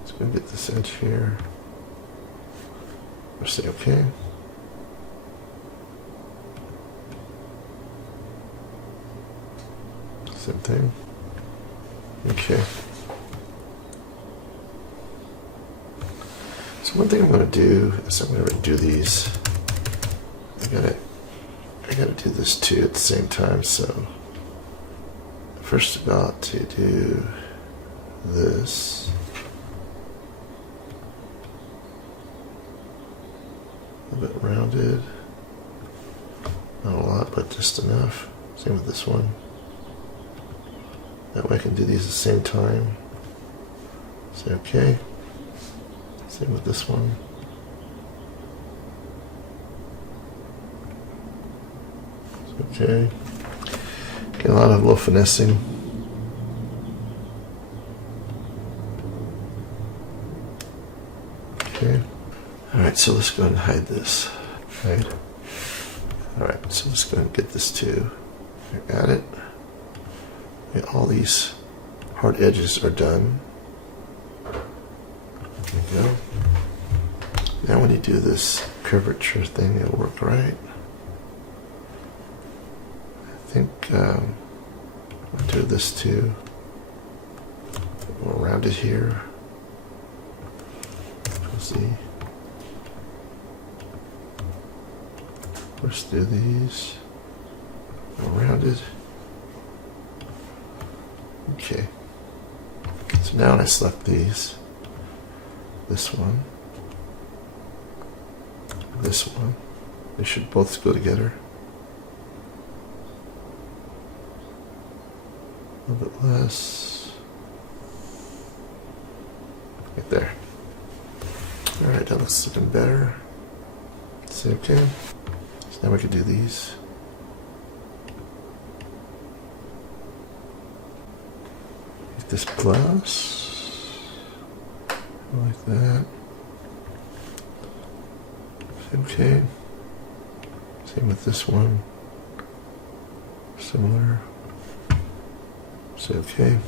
Let's go get this edge here. Or say okay. Same thing. Okay. So one thing I'm going to do is I'm going to redo these. I gotta do this too at the same time. So first, I got to do this. A bit rounded. Not a lot, but just enough. Same with this one. That way I can do these at the same time. Say okay. Same with this one. Okay. Get a lot of little finessing. Okay. Alright, so let's go ahead and hide this. Right. Alright, so let's go ahead and get this too. Add it. Okay, all these hard edges are done. There we go. Now when you do this curvature thing, it'll work right. I think I'll do this too. We'll round it here. We'll see. Let's do these. Around it. Okay. So now when I select these, this one, this one, they should both go together. A little bit less. Right there. Alright, that looks looking better. Say okay. So now we can do these. Make this plus. Like that. Okay. Same with this one. Similar. Say okay.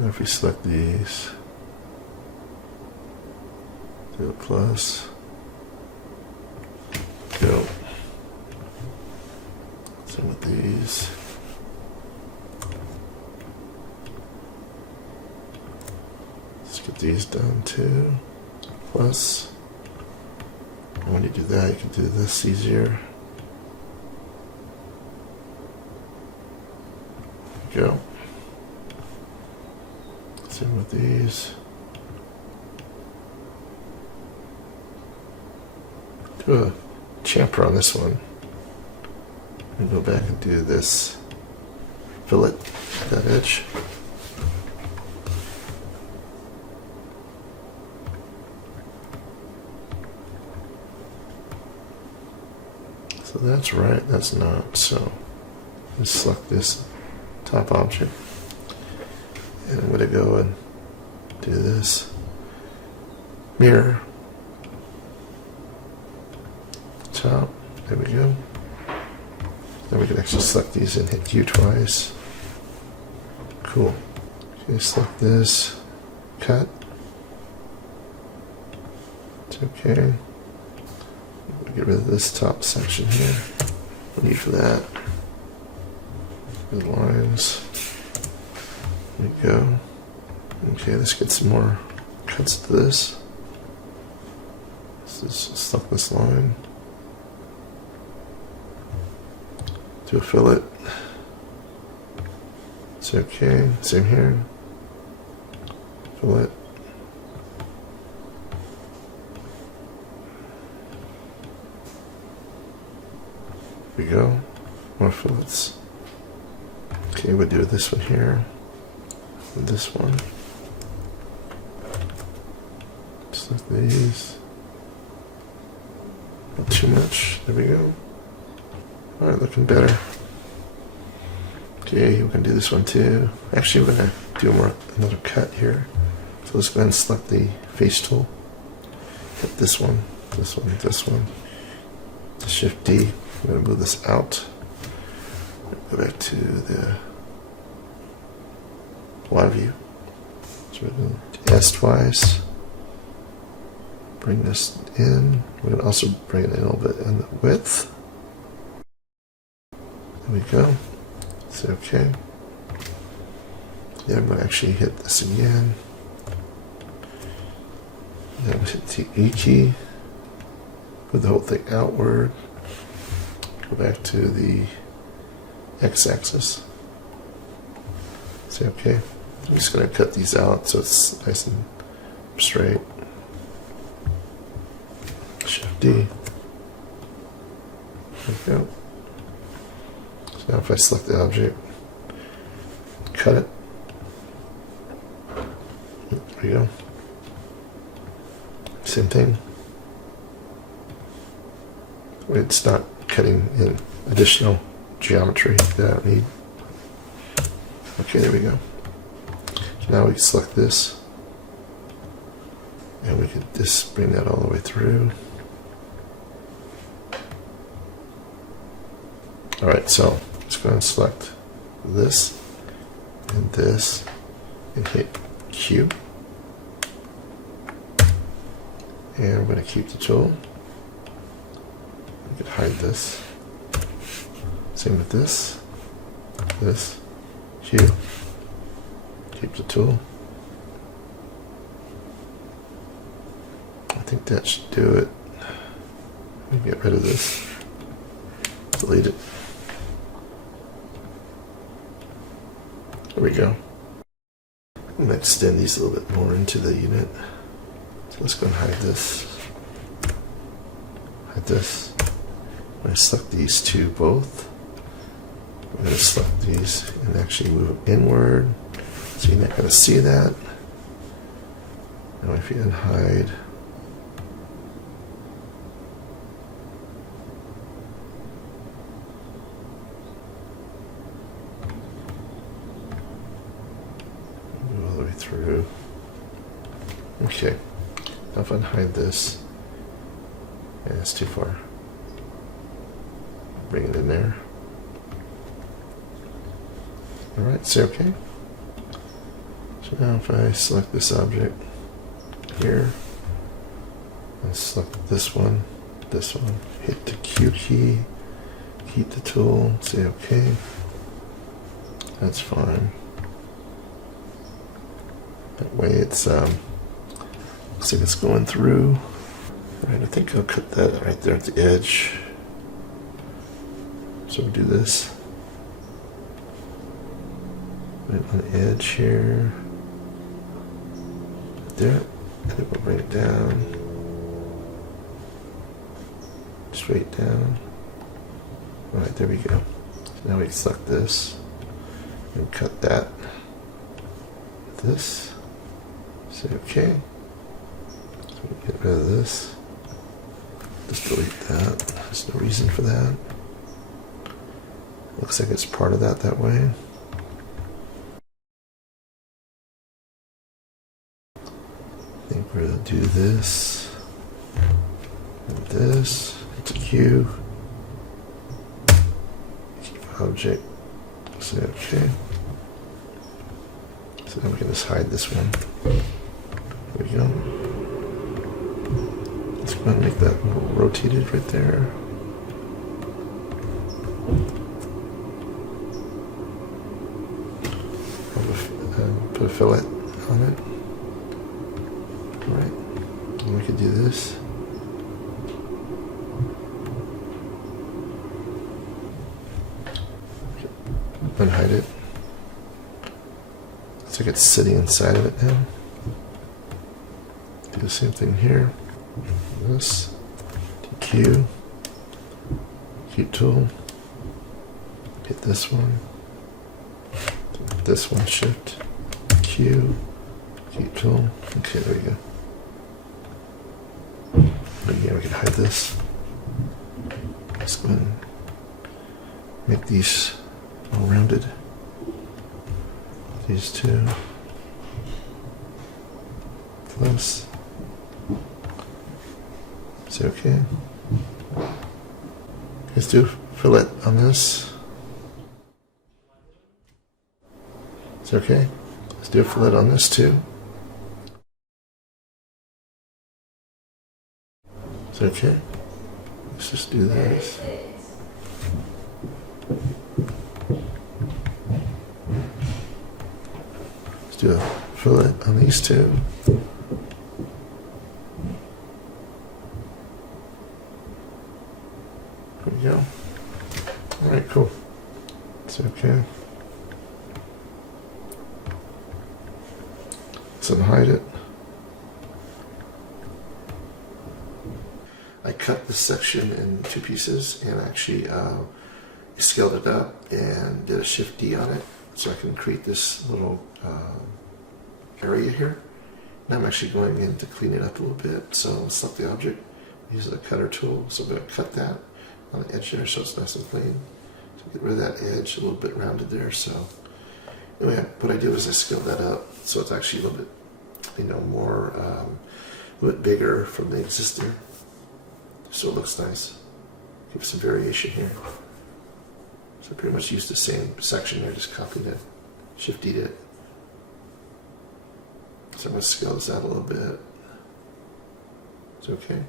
Now if we select these, do a plus, go. Same with these. Let's get these done too. Plus, and when you do that, you can do this easier. Go. Same with these. Do a chamfer on this one. And go back and do this fillet, that edge. So that's right, that's not. So let's select this top object. And I'm going to go and do this. Mirror. Top. There we go. Then we can actually select these and hit Q twice. Cool. Okay, select this. Cut. It's okay. Get rid of this top section here. No need for that. Good lines. There we go. Okay, let's get some more cuts to this. Let's just select this line. Do a fillet. It's okay. Same here. Fillet. There we go. More fillets. Okay, we'll do this one here. And this one. Just like these. Not too much. There we go. Alright, looking better. Okay, we're going to do this one too. Actually, we're going to do another cut here. So let's go ahead and select the face tool. Hit this one, this one, this one. Shift D. I'm going to move this out. Go back to the Y view. So we're going to S twice. Bring this in. We're going to also bring it in a little bit in the width. There we go. Say okay. Yeah, I'm going to actually hit this again. Then we hit the E key. Put the whole thing outward. Go back to the X-axis. Say okay. I'm just going to cut these out so it's nice and straight. Shift D. There we go. So now if I select the object, cut it. There we go. Same thing. It's not cutting in additional geometry that I don't need. Okay, there we go. So now we can select this. And we could just bring that all the way through. Alright, so let's go and select this and hit Q. And we're going to keep the tool. We could hide this. Same with this. This. Hue. Keep the tool. I think that should do it. Let me get rid of this. Delete it. There we go. I'm going to extend these a little bit more into the unit. So let's go and hide this. Hide this. I'm going to select these two both. I'm going to select these and actually move them inward. So you're not going to see that. Now if you unhide, move all the way through. Okay. Now if I unhide this, yeah, it's too far. Bring it in there. Alright, say OK. So now if I select this object here, and select this one, hit the Q key, keep the tool, say OK. That's fine. That way it's looks like it's going through. Alright, I think I'll cut that right there at the edge. So we'll do this. Right on the edge here. Right there. And then we'll bring it down. Straight down. Alright, there we go. So now we can select this and cut that. This. Say OK. So we get rid of this. Just delete that. There's no reason for that. Looks like it's part of that way. I think we're going to do this and this. It's a Q. Keep object. Say OK. So now we can just hide this one. There we go. Let's go and make that a little rotated right there. Put a fillet on it. Right. And we could do this. Unhide it. Looks like it's sitting inside of it now. Do the same thing here. This. Q. Keep tool. Hit this one. This one, shift, Q, keep tool. Okay, there we go. Again, we can hide this. Let's go ahead and make these all rounded. These two. Close. Say okay. Let's do fillet on this. Okay, let's do a fillet on this too. It's okay. Let's just do this. Let's do a fillet on these two. There we go. All right, cool. It's okay. Let's unhide it. I cut this section in two pieces and actually scaled it up and did a Shift D on it so I can create this little area here. And I'm actually going in to clean it up a little bit. So I'll select the object, use the cutter tool. So I'm going to cut that on the edge there so it's nice and clean. So get rid of that edge, a little bit rounded there. So anyway, what I do is I scale that up so it's actually a little bit, more, a little bit bigger from the existing. So it looks nice. Give some variation here. So I pretty much used the same section there, just copied it, Shift-D'd it. So I'm going to scale this out a little bit. It's okay.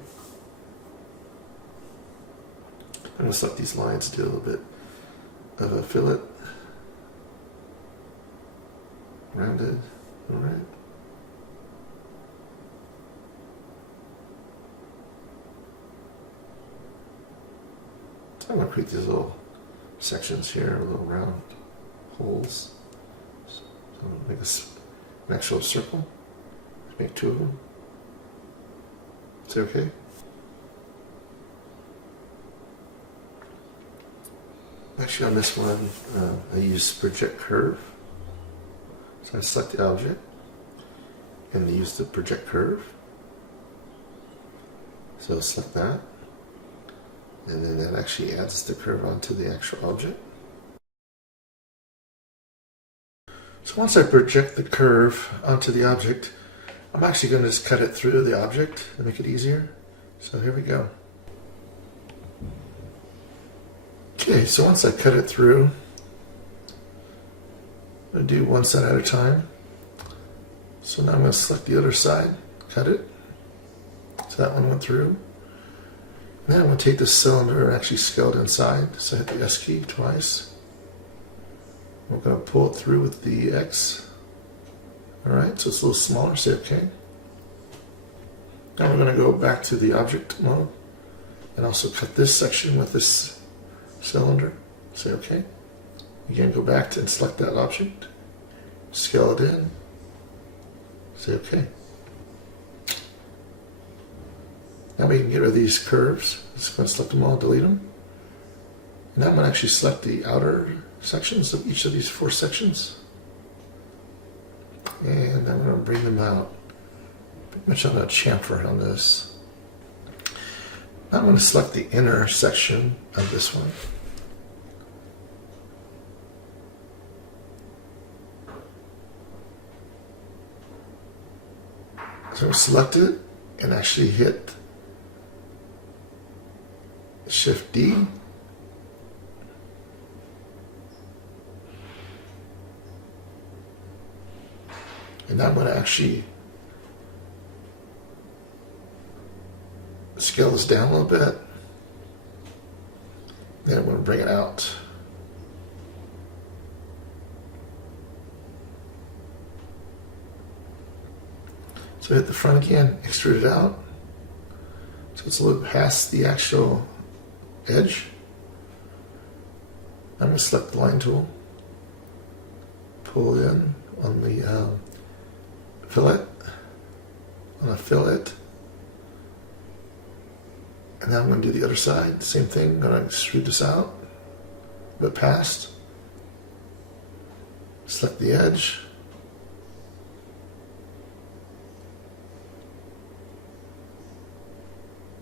I'm going to select these lines, do a little bit of a fillet. Rounded. Alright. So I'm going to create these little sections here, little round holes. So I'm going to make an actual circle. Make 2 of them. Is that okay? Actually, on this one, I use project curve. So I select the object and use the project curve. So I'll select that. And then that actually adds the curve onto the actual object. So once I project the curve onto the object, I'm actually going to just cut it through the object to make it easier. So here we go. Okay, so once I cut it through, I'm going to do one side at a time. So now I'm going to select the other side, cut it. So that one went through. And then I'm going to take this cylinder and actually scale it inside. So I hit the S key twice. We're going to pull it through with the X. Alright, so it's a little smaller, say OK. Now we're going to go back to the object mode and also cut this section with this cylinder, say OK. Again, go back to and select that object, scale it in, say OK. Now we can get rid of these curves. Just going to select them all, delete them. Now I'm going to actually select the outer sections of each of these 4 sections. And I'm going to bring them out. Pretty much on a chamfer on this. Now I'm going to select the inner section of this one. So select it and actually hit Shift D. And now I'm going to actually scale this down a little bit. Then I'm going to bring it out. So hit the front again, extrude it out. So it's a little past the actual edge. I'm going to select the line tool, pull in on the fillet, on a fillet, and now I'm going to do the other side, same thing. I'm going to extrude this out, a bit past, select the edge,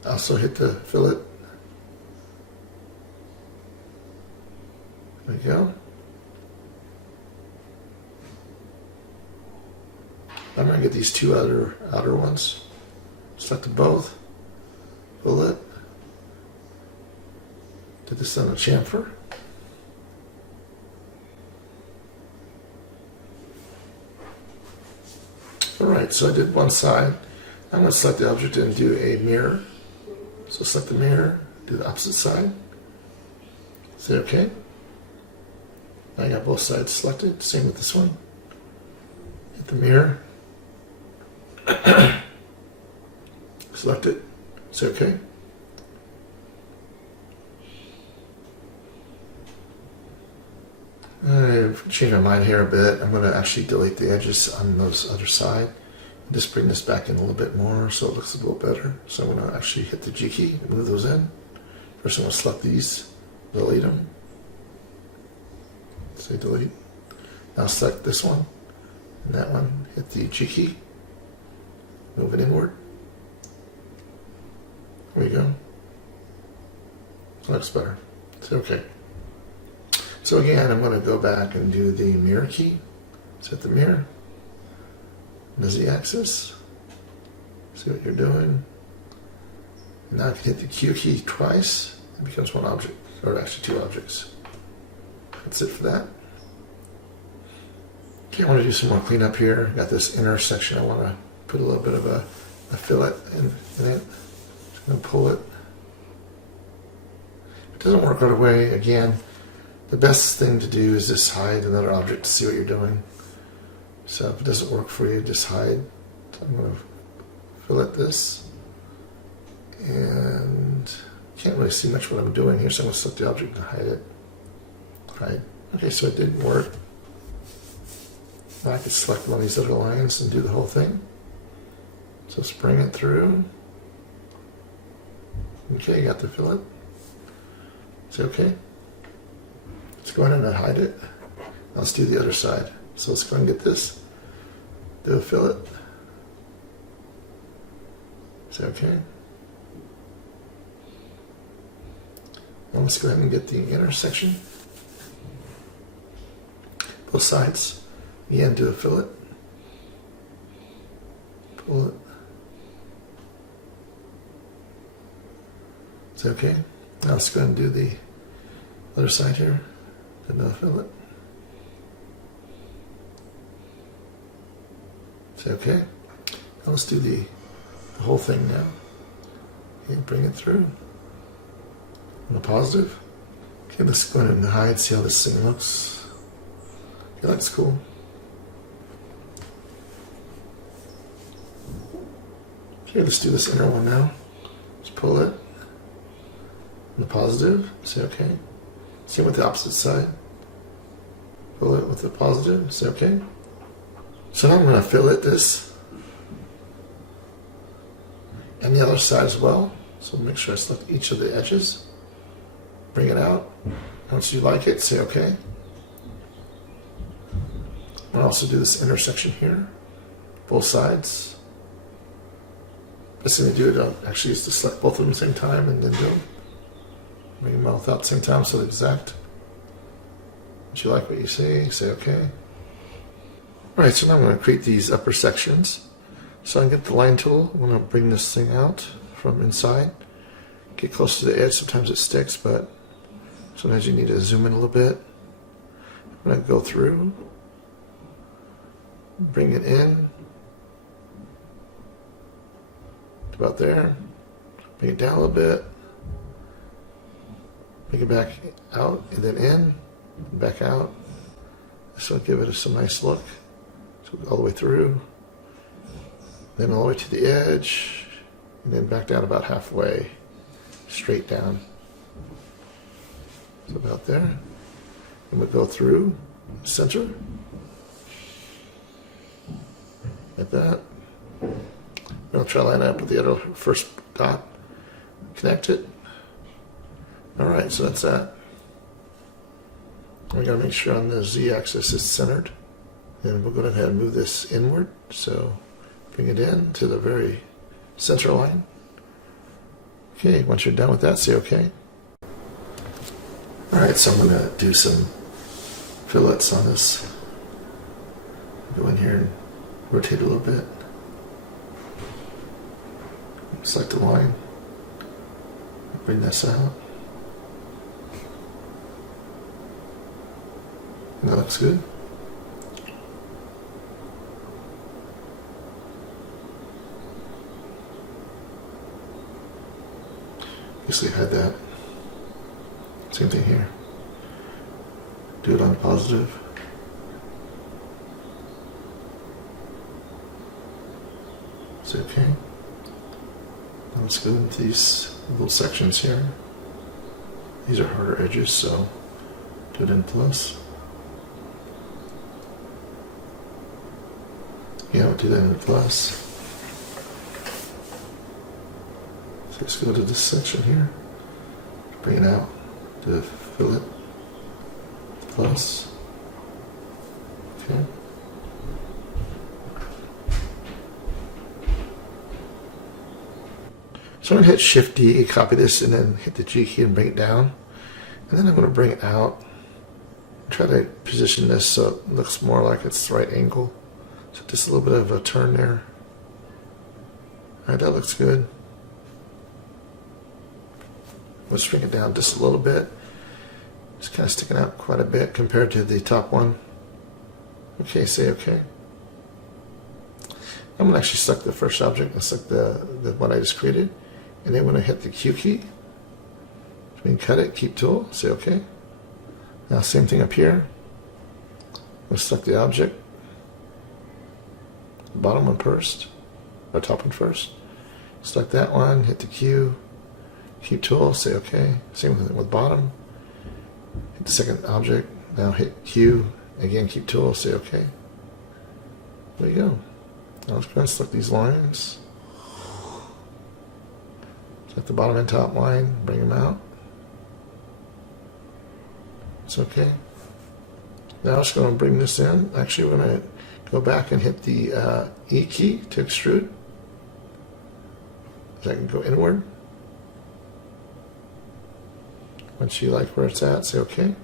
also hit the fillet. There we go. I'm going to get these 2 outer ones. Select them both. Fillet. Did this on a chamfer. Alright, so I did one side. I'm going to select the object and do a mirror. So select the mirror, do the opposite side. Say OK. I got both sides selected. Same with this one. Hit the mirror. Select it. Say OK. I've changed my mind here a bit. I'm going to actually delete the edges on those other side. And just bring this back in a little bit more so it looks a little better. So I'm going to actually hit the G key, move those in. First I'm going to select these, delete them. Say delete. Now select this one and that one, hit the G key, move it inward. There we go. Looks better. Say OK. So again, I'm going to go back and do the mirror key. Set the mirror. There's the axis. See what you're doing. And now I can hit the Q key twice. It becomes one object, or actually 2 objects. That's it for that. Okay, I want to do some more cleanup here. Got this inner section I want to put a little bit of a a fillet in it. Just going to pull it. If it doesn't work right away, again, the best thing to do is just hide another object to see what you're doing. So if it doesn't work for you, just hide. So I'm going to fillet this. And can't really see much what I'm doing here, so I'm going to select the object and hide it. Hide. Okay, so it didn't work. Now I could select one of these other lines and do the whole thing. So let's bring it through. Okay, got the fillet. It's okay. Let's go ahead and hide it. Now let's do the other side. So let's go ahead and get this. Do a fillet. Is that okay? Now let's go ahead and get the intersection. Both sides. Again, do a fillet. Pull it. Is that okay? Now let's go ahead and do the other side here. Another fillet. Is that okay? Now let's do the whole thing now. Okay, bring it through. On the positive. Okay, let's go ahead and hide, see how this thing looks. Okay, that's cool. Okay, let's do this inner one now. Let's pull it. On the positive, say okay. Same with the opposite side. Pull it with the positive, say okay. So now I'm going to fillet this. And the other side as well. So make sure I select each of the edges. Bring it out. Once you like it, say okay. I'll also do this intersection here. Both sides. Best thing to do actually is to select both of them at the same time and then do them. Bring them both out at the same time so they're exact. If you like what you see, say okay. Alright, so now I'm going to create these upper sections. So I can get the line tool. I'm going to bring this thing out from inside. Get close to the edge. Sometimes it sticks, but sometimes you need to zoom in a little bit. I'm going to go through. Bring it in. About there. Bring it down a little bit. Bring it back out and then in. And back out. This will give it some nice look. So all the way through. Then all the way to the edge. And then back down about halfway. Straight down. So about there. And we'll go through center. Like that. I'll try to line up with the other first dot. Connect it. Alright, so that's that. We gotta make sure on the z-axis it's centered. And we'll go ahead and move this inward. So bring it in to the very center line. Okay, once you're done with that, say okay. Alright, so I'm gonna do some fillets on this. Go in here and rotate a little bit. Select the line. Bring this out. And that looks good. Basically hide that. Same thing here. Do it on positive. It's okay. Now let's go into these little sections here. These are harder edges, so do it in plus. Yeah, we'll do that in plus. So let's go to this section here. Bring it out to fillet plus. Okay. So I'm going to hit Shift D, copy this, and then hit the G key and bring it down. And then I'm going to bring it out. Try to position this so it looks more like it's the right angle. So just a little bit of a turn there. Alright, that looks good. Let's bring it down just a little bit. It's kind of sticking out quite a bit compared to the top one. Okay, say okay. I'm going to actually select the first object and select the one I just created. And then when I hit the Q key, we can cut it, keep tool, say OK. Now same thing up here. We'll select the object, the bottom one first, or top one first. Select that one, hit the Q, keep tool, say OK. Same thing with bottom. Hit the second object, now hit Q, again keep tool, say OK. There you go. Now let's go ahead and select these lines. Select the bottom and top line, bring them out. It's okay. Now it's going to bring this in. Actually, we're going to go back and hit the E key to extrude. So I can go inward. Once you like where it's at, say OK.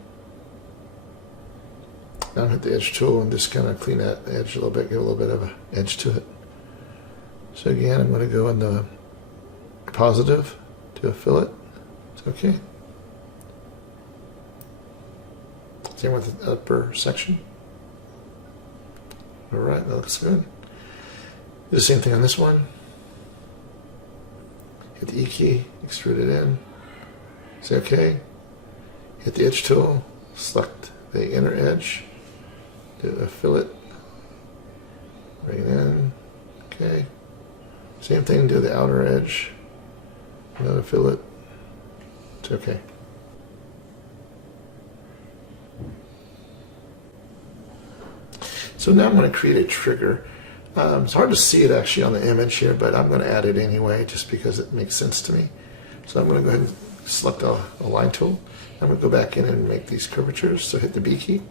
Now hit the edge tool and just kind of clean that edge a little bit, give a little bit of an edge to it. So again, I'm going to go in the positive to a fillet. It's okay. Same with the upper section. All right, that looks good. Do the same thing on this one. Hit the E key, extrude it in. Say OK. Hit the edge tool, select the inner edge, do a fillet, bring it in. Okay. Same thing, do the outer edge, another fillet. It's okay. So now I'm going to create a trigger. It's hard to see it actually on the image here, but I'm going to add it anyway just because it makes sense to me. So I'm going to go ahead and select a line tool. I'm going to go back in and make these curvatures. So hit the B key.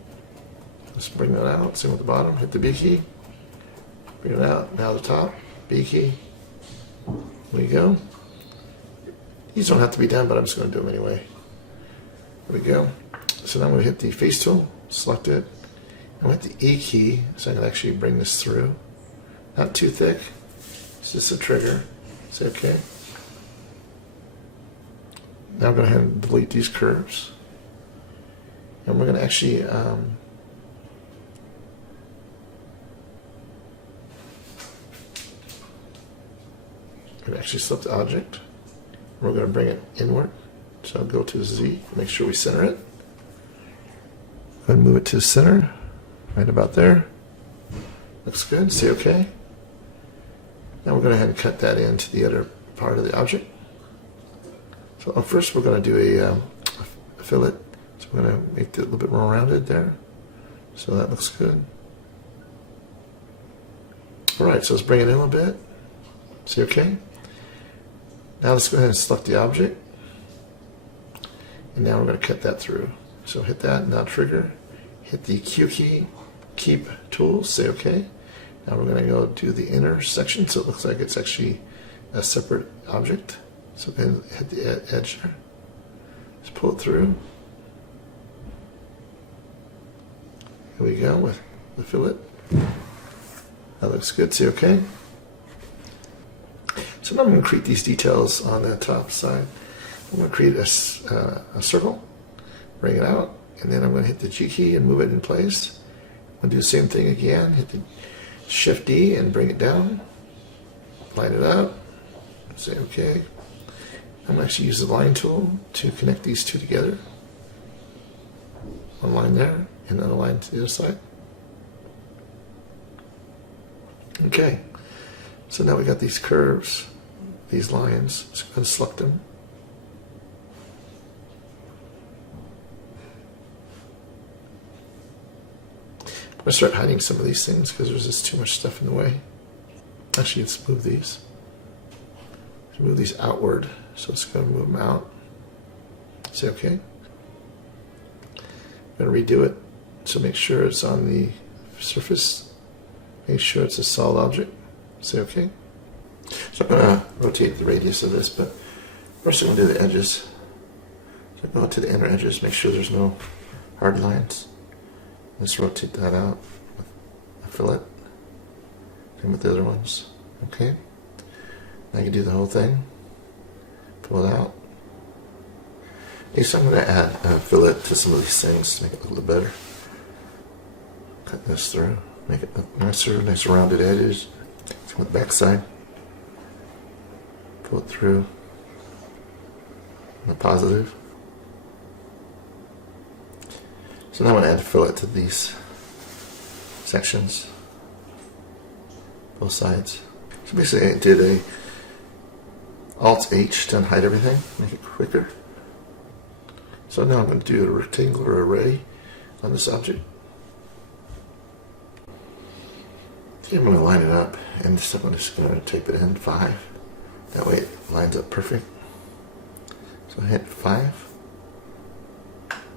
Let's bring that out. Same with the bottom. Hit the B key. Bring it out. Now the top. B key. There we go. These don't have to be done, but I'm just going to do them anyway. There we go. So now I'm going to hit the face tool. Select it. I'm going to hit the E key so I can actually bring this through. Not too thick. It's just a trigger. Say OK. Now I'm going to go ahead and delete these curves. And we're going to actually select the object. We're going to bring it inward. So I'll go to Z, make sure we center it. Go ahead and move it to the center, right about there. Looks good. Say OK. Now we're going to go ahead and cut that into the other part of the object. So first we're going to do a fillet. So we're going to make it a little bit more rounded there. So that looks good. All right, so let's bring it in a little bit. Say OK. Now let's go ahead and select the object. And now we're going to cut that through. So hit that, now trigger. Hit the Q key, keep tool, say OK. Now we're going to go do the inner section so it looks like it's actually a separate object. So then hit the edge there. Just pull it through. Here we go with the fillet. That looks good, say OK. So now I'm going to create these details on the top side. I'm going to create a circle, bring it out, and then I'm going to hit the G key and move it in place. I'm going to do the same thing again, hit the Shift D and bring it down, line it up, say OK. I'm going to actually use the line tool to connect these two together. One line there, and then a line to the other side. Okay, so now we got these curves, these lines. Let's go ahead and select them. I'm going to start hiding some of these things because there's just too much stuff in the way. Actually, let's move these. Let's move these outward. So let's go and move them out. Say OK. I'm going to redo it. So make sure it's on the surface. Make sure it's a solid object. Say OK. So I'm going to rotate the radius of this, but first I'm going to do the edges. So go to the inner edges, make sure there's no hard lines. Let's rotate that out with a fillet. Same with the other ones. Okay. Now you can do the whole thing. Pull it out. Okay, so I'm going to add a fillet to some of these things to make it look a little better. Cut this through. Make it look nicer, nice rounded edges. with the back side. Pull it through the positive. So now I'm going to add a fillet to these sections, both sides. So basically I did a Alt-H to hide everything, make it quicker. So now I'm going to do a rectangular array on this object. Okay, I'm going to line it up, and this I'm just going to type it in 5. That way it lines up perfect. So hit 5.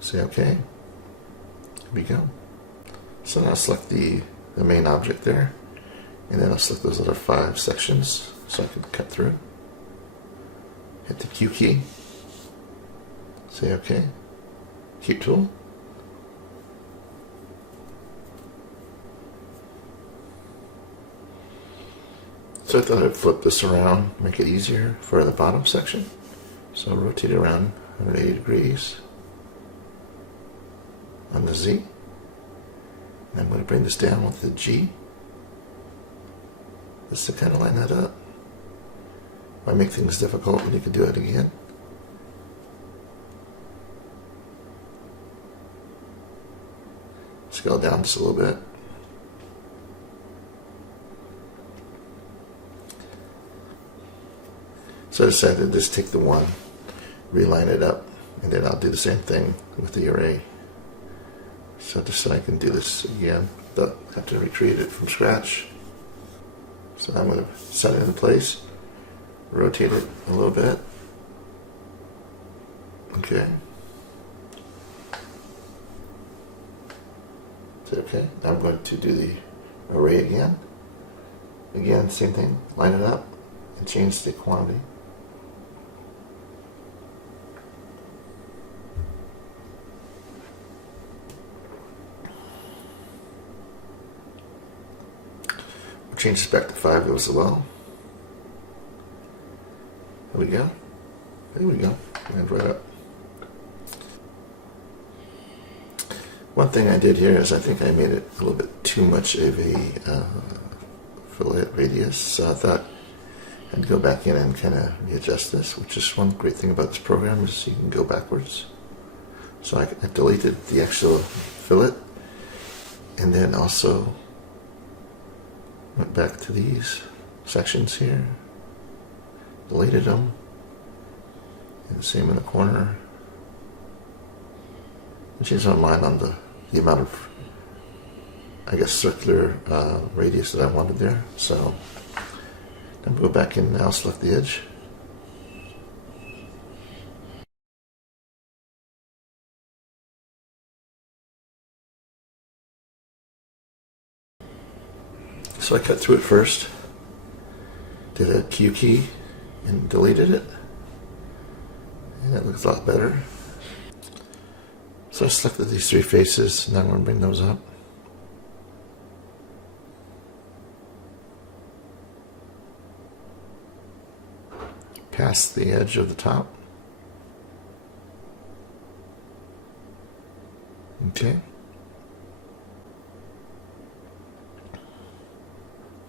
Say OK. Here we go. So now I'll select the main object there, and then I'll select those other 5 sections so I can cut through. Hit the Q key. Say OK. Q tool. So I thought I'd flip this around, make it easier for the bottom section. So I'll rotate it around 180 degrees on the Z. And I'm going to bring this down with the G, just to kind of line that up. Might make things difficult, but you can do it again. Scale down just a little bit. So I decided to just take the one, reline it up, and then I'll do the same thing with the array. So just so I can do this again, without having to recreate it from scratch. So I'm going to set it in place, rotate it a little bit. Okay. So, okay, I'm going to do the array again. Again, same thing, line it up and change the quantity. Change this back to 5 as well. There we go. There we go. And right up. One thing I did here is I think I made it a little bit too much of a fillet radius, so I thought I'd go back in and kind of readjust this, which is one great thing about this program is you can go backwards. So I deleted the actual fillet, and then also went back to these sections here, deleted them, and the same in the corner. I changed my mind on the amount of, I guess, circular radius that I wanted there. So I'm going to go back in now, select the edge. So I cut through it first, did a Q key, and deleted it. And that looks a lot better. So I selected these 3 faces, and I'm going to bring those up. Past the edge of the top. Okay.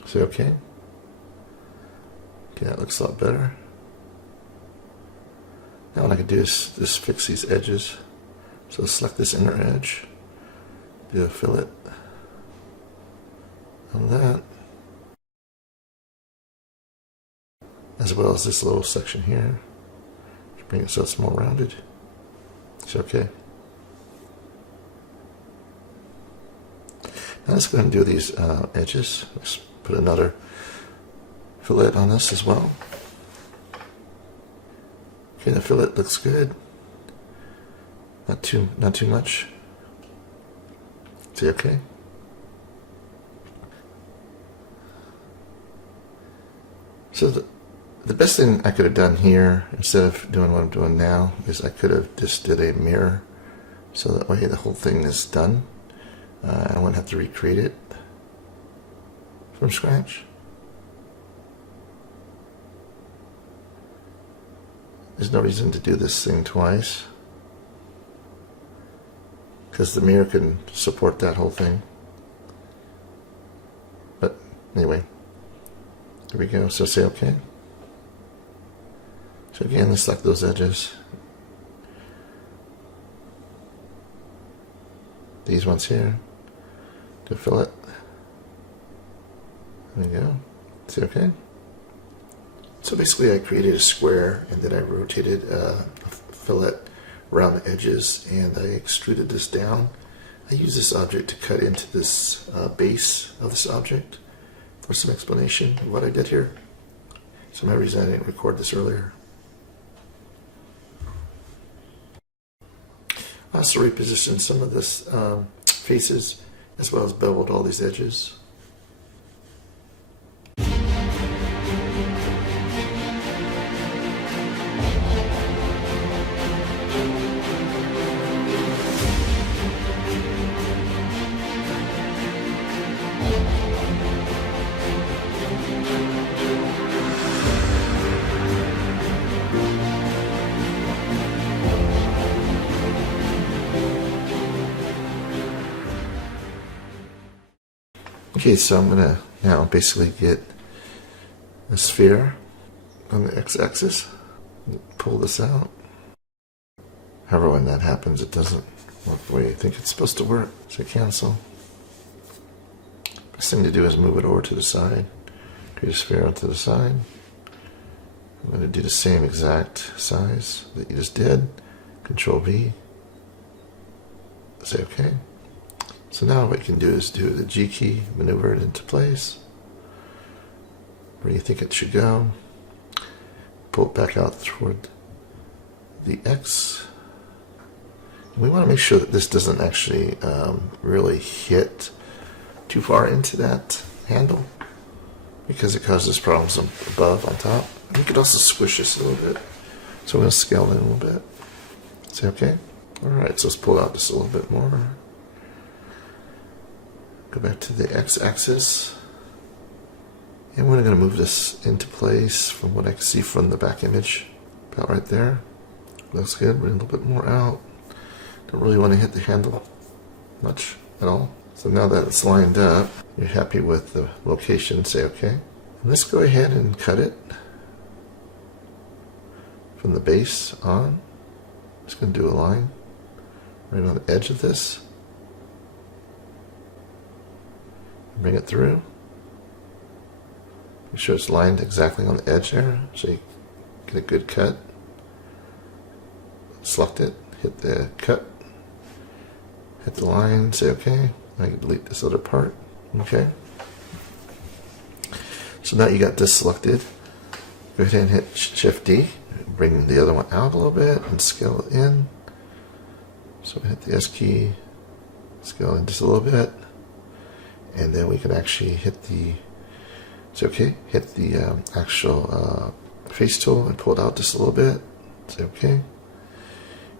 Say okay. Okay, that looks a lot better. Now what I can do is just fix these edges. So select this inner edge, do a fillet on that, as well as this little section here. Just bring it so it's more rounded. It's okay. Now let's go ahead and do these edges. Let's put another fillet on this as well. Okay, the fillet looks good. Not too much. Say okay. So the best thing I could have done here, instead of doing what I'm doing now, is I could have just did a mirror, so that way the whole thing is done. I wouldn't have to recreate it from scratch. There's no reason to do this thing twice, because the mirror can support that whole thing. But anyway, There we go. So say OK. So again, let's select those edges. These ones here. To fillet. There we go. Say OK. So basically I created a square and then I rotated a fillet around the edges and I extruded this down. I use this object to cut into this base of this object for some explanation of what I did here. For some reason I didn't record this earlier. I also repositioned some of this faces as well as beveled all these edges. Okay, so I'm going to now basically get a sphere on the x-axis, pull this out. However, when that happens, it doesn't work the way you think it's supposed to work, so cancel. Best thing to do is move it over to the side, create a sphere onto the side. I'm going to do the same exact size that you just did, Control V, say OK. So now what you can do is do the G key, maneuver it into place, where you think it should go, pull it back out toward the X. And we want to make sure that this doesn't actually really hit too far into that handle, because it causes problems above, on top. And you could also squish this a little bit. So we're going to scale it in a little bit. Say OK. Alright, so let's pull out just a little bit more. Go back to the x-axis, and we're going to move this into place from what I can see from the back image, about right there. Looks good. Bring a little bit more out. Don't really want to hit the handle much at all. So now that it's lined up, you're happy with the location, say OK. And let's go ahead and cut it from the base on. Just going to do a line right on the edge of this. Bring it through. Make sure it's lined exactly on the edge there so you get a good cut. Select it, hit the cut, hit the line, say OK. I can delete this other part. OK. So now you got this selected. Go ahead and hit Shift D. Bring the other one out a little bit and scale it in. So hit the S key, scale in just a little bit. And then we can actually hit the, it's okay, hit the actual face tool and pull it out just a little bit. Say okay.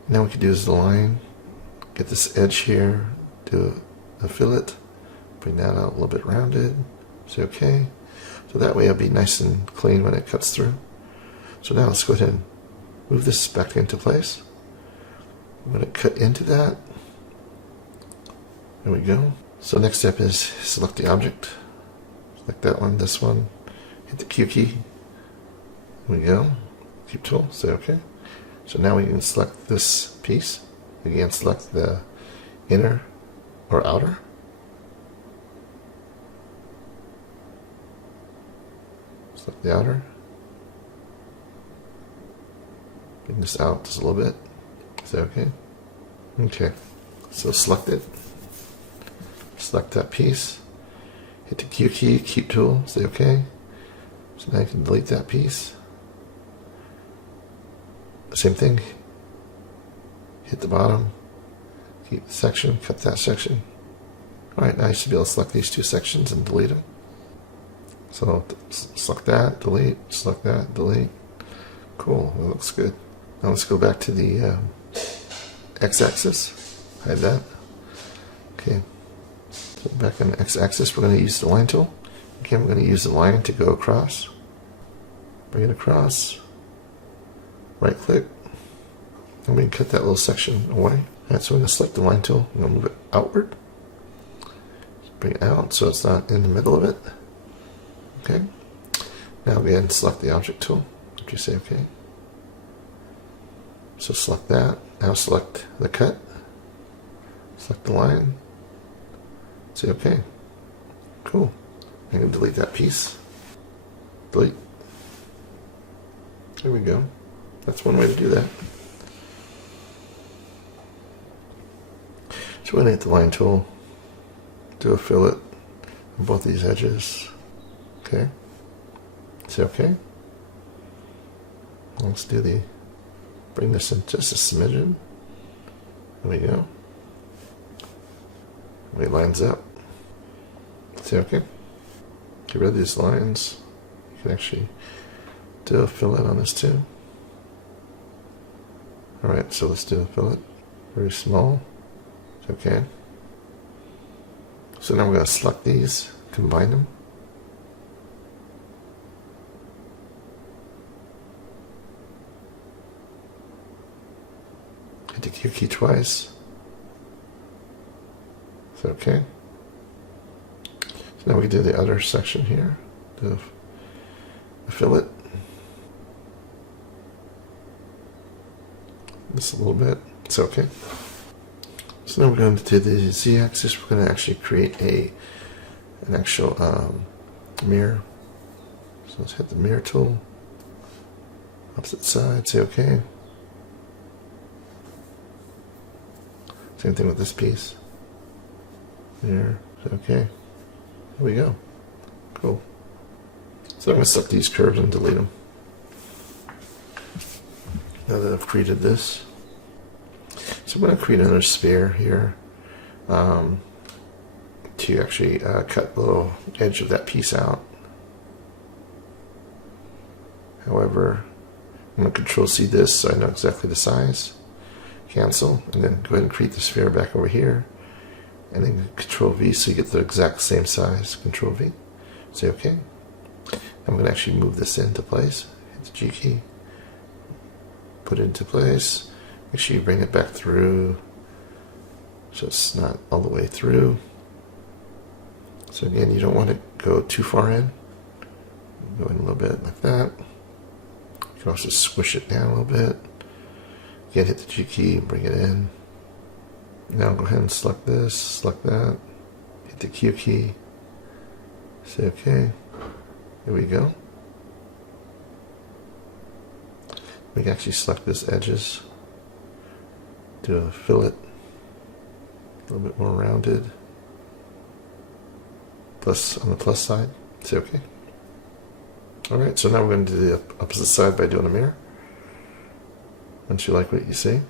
Now we can do is the line, get this edge here, do a fillet, bring that out a little bit rounded. Say okay. So that way it'll be nice and clean when it cuts through. So now let's go ahead and move this back into place. I'm going to cut into that. There we go. So next step is select the object. Select that one, this one. Hit the Q key. There we go. Keep tool, say OK. So now we can select this piece. Again, select the inner or outer. Select the outer. Bring this out just a little bit. Say OK. Okay. So select it. Select that piece, hit the Q key, keep tool, say OK. So now I can delete that piece. Same thing, hit the bottom, keep the section, cut that section. Alright, now you should be able to select these two sections and delete them. So select that, delete, select that, delete. Cool, that looks good. Now let's go back to the x-axis, hide that. Okay. So back on the x-axis, we're going to use the line tool. Again, we're going to use the line to go across. Bring it across. Right click. And we can cut that little section away. Alright, so we're going to select the line tool. We're going to move it outward. Bring it out so it's not in the middle of it. Okay. Now go ahead and select the object tool after you say OK. So select that. Now select the cut. Select the line. Say OK. Cool. I'm going to delete that piece. Delete. There we go. That's one way to do that. So we're going to hit the line tool. Do a fillet on both these edges. Okay. Say OK. Let's do bring this in just a smidgen. There we go. It lines up. Say OK. Get rid of these lines. You can actually do a fillet on this too. Alright, so let's do a fillet. Very small. It's okay. So now we're going to select these, combine them. Hit the Q key twice. It's okay. So now we do the other section here. Do a fillet. Just a little bit. It's okay. So now we're going to do the Z-axis. We're going to actually create an actual mirror. So let's hit the mirror tool. Opposite side. Say OK. Same thing with this piece. Mirror. Say OK. There we go. Cool. So I'm going to select these curves and delete them. Now that I've created this, so I'm going to create another sphere here to actually cut the little edge of that piece out. However, I'm going to Control C this so I know exactly the size. Cancel, and then go ahead and create the sphere back over here, and then Control V so you get the exact same size. Control V. Say OK. I'm going to actually move this into place. Hit the G key. Put it into place. Make sure you bring it back through so it's not all the way through. So again, you don't want to go too far in. Go in a little bit like that. You can also squish it down a little bit. Again, hit the G key and bring it in. Now go ahead and select this, select that. Hit the Q key. Say OK. There we go. We can actually select this edges, do a fillet, a little bit more rounded, plus on the plus side, say OK. Alright, so now we're going to do the opposite side by doing a mirror. Once you like what you see,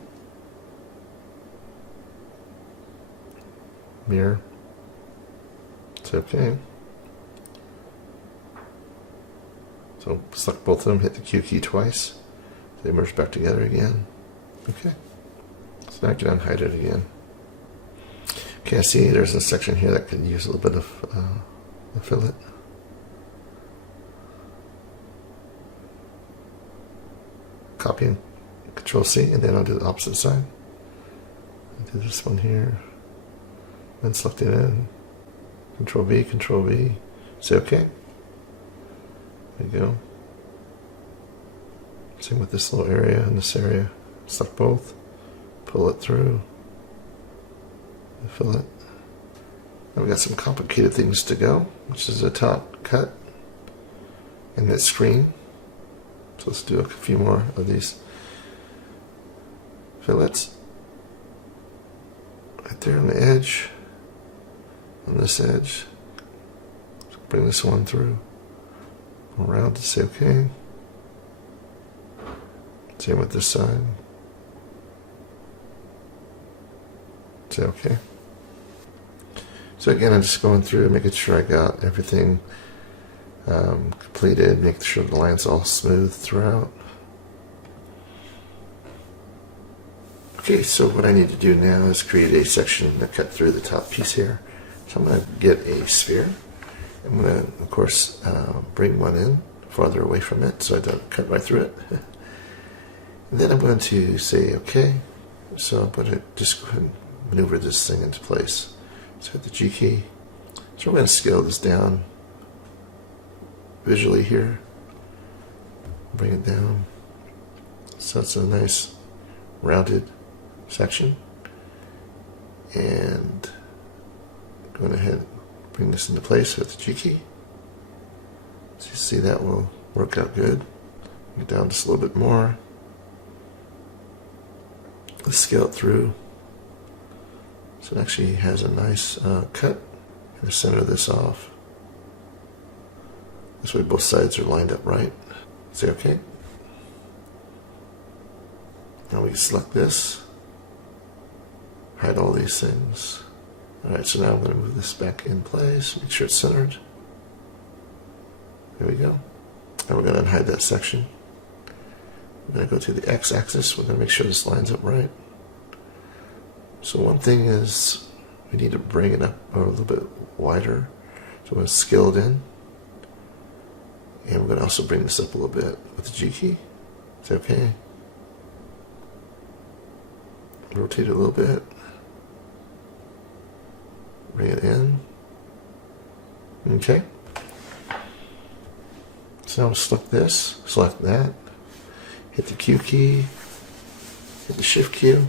mirror, say OK. So select both of them, hit the Q key twice. They merge back together again. Okay. So now I can unhide it again. Okay, I see there's a section here that could use a little bit of a fillet. Copy and Control C, and then I'll do the opposite side. I'll do this one here. Then select it in. Control V, say OK. There you go. Same with this little area and this area. Select both. Pull it through. Fill it. Now we've got some complicated things to go, which is a top cut and that screen. So let's do a few more of these fillets. Right there on the edge. On this edge. So bring this one through. Go around to say OK. Same with this side. Say OK. So again, I'm just going through and making sure I got everything completed, making sure the line's all smooth throughout. Okay, so what I need to do now is create a section that cut through the top piece here. So I'm going to get a sphere. I'm going to, of course, bring one in farther away from it so I don't cut right through it. And then I'm going to say OK. So I'm going to just go ahead and maneuver this thing into place. So hit the G key. So we're going to scale this down visually here bring it down. So it's a nice rounded section. And going ahead and bring this into place with the G key. So you see that will work out good. Get down just a little bit more. Let's scale it through. So it actually has a nice cut. I'm going to center this off. This way both sides are lined up right. Say okay. Now we can select this. Hide all these things. Alright, so now I'm going to move this back in place. Make sure it's centered. There we go. Now we're going to unhide that section. We're going to go to the x-axis. We're going to make sure this lines up right. So one thing is we need to bring it up a little bit wider. So I'm going to scale it in. And we're going to also bring this up a little bit with the G key. Is that okay? Rotate it a little bit. Bring it in. Okay. So now we'll select this, select that, hit the Q key, hit the Shift Q.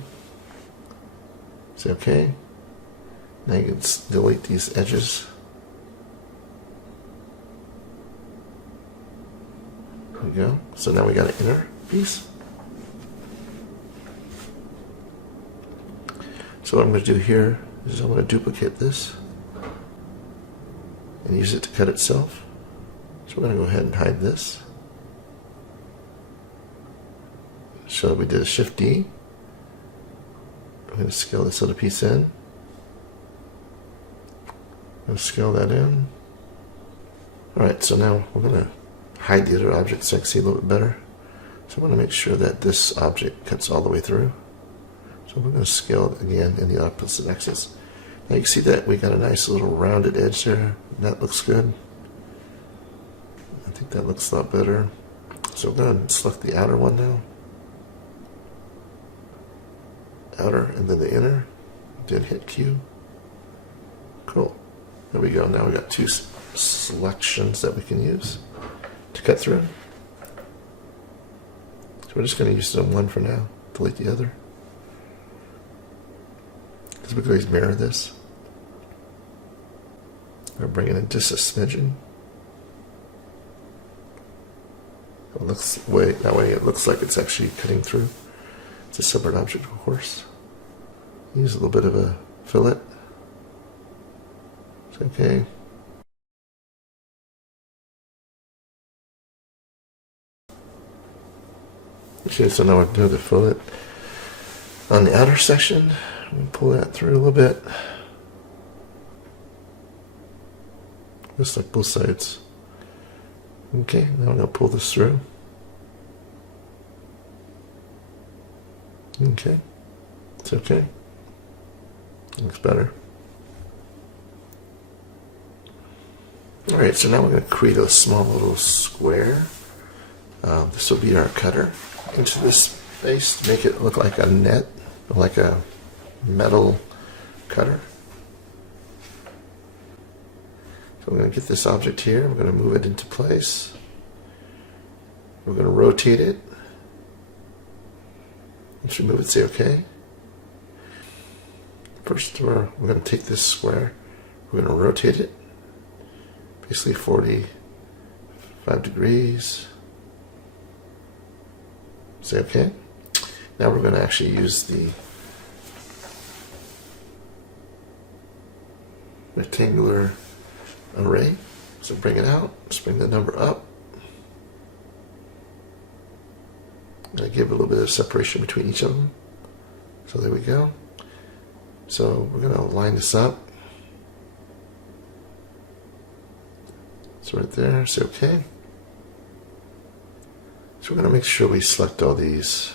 Say okay. Now you can delete these edges. There we go. So now we got an inner piece. So what I'm going to do here is I'm going to duplicate this and use it to cut itself. So we're going to go ahead and hide this. So we did a Shift D. I'm going to scale this little piece in. I'm going to scale that in. Alright, so now we're going to hide the other object so I can see a little bit better. So I'm going to make sure that this object cuts all the way through. So we're going to scale it again in the opposite axis. Now you can see that we got a nice little rounded edge there. That looks good. I think that looks a lot better. So we're going to select the outer one now. Outer and then the inner. Then hit Q. Cool. There we go. Now we got two selections that we can use to cut through. So we're just going to use one for now. Delete the other. Because we can always mirror this. We're bringing in just a smidgen. It looks that way it looks like it's actually cutting through. It's a separate object, of course. Use a little bit of a fillet. It's okay. Okay, so now we're doing the fillet on the outer section. I'm going to pull that through a little bit. Just like both sides. Okay, now I'm going to pull this through. Okay, it's okay. Looks better. Alright, so now we're going to create a small little square. This will be our cutter into this space to make it look like a net, like a metal cutter. So we're going to get this object here, we're going to move it into place. We're going to rotate it. Once we move it, say OK. First, we're going to take this square, we're going to rotate it, basically 45 degrees. Say OK. Now we're going to actually use the rectangular array. So bring it out, let's bring the number up. I'm going to give a little bit of separation between each of them. So there we go. So we're going to line this up. So right there, say OK. So we're going to make sure we select all these.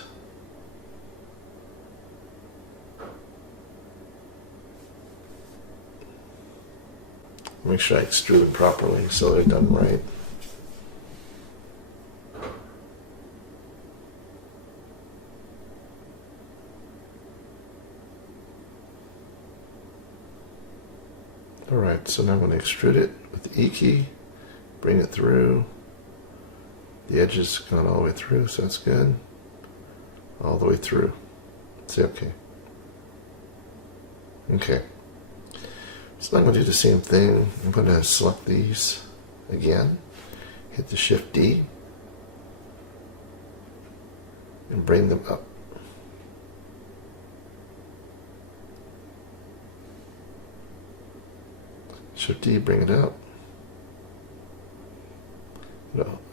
Make sure I extrude them properly so they're done right. Alright, so now I'm going to extrude it with the E key, bring it through, The edge is gone all the way through, so that's good. All the way through. Say okay. Okay. So now I'm going to do the same thing. I'm going to select these again. Hit the Shift D. And bring them up. Shift D, bring it up.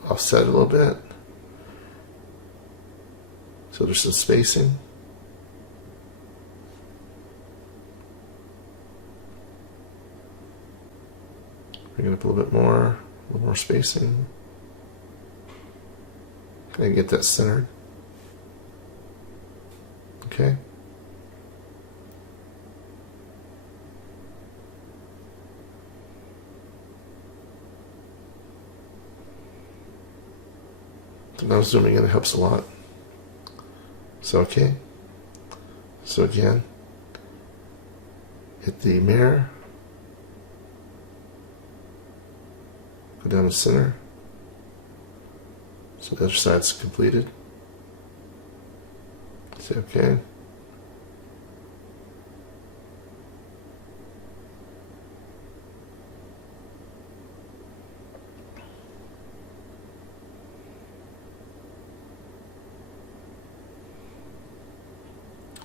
Offset it a little bit. So there's some spacing. Bring it up a little bit more, a little more spacing. Okay, get that centered. Okay. So now zooming in helps a lot. So okay. So again, hit the mirror, go down the center. So the other side's completed. Say okay.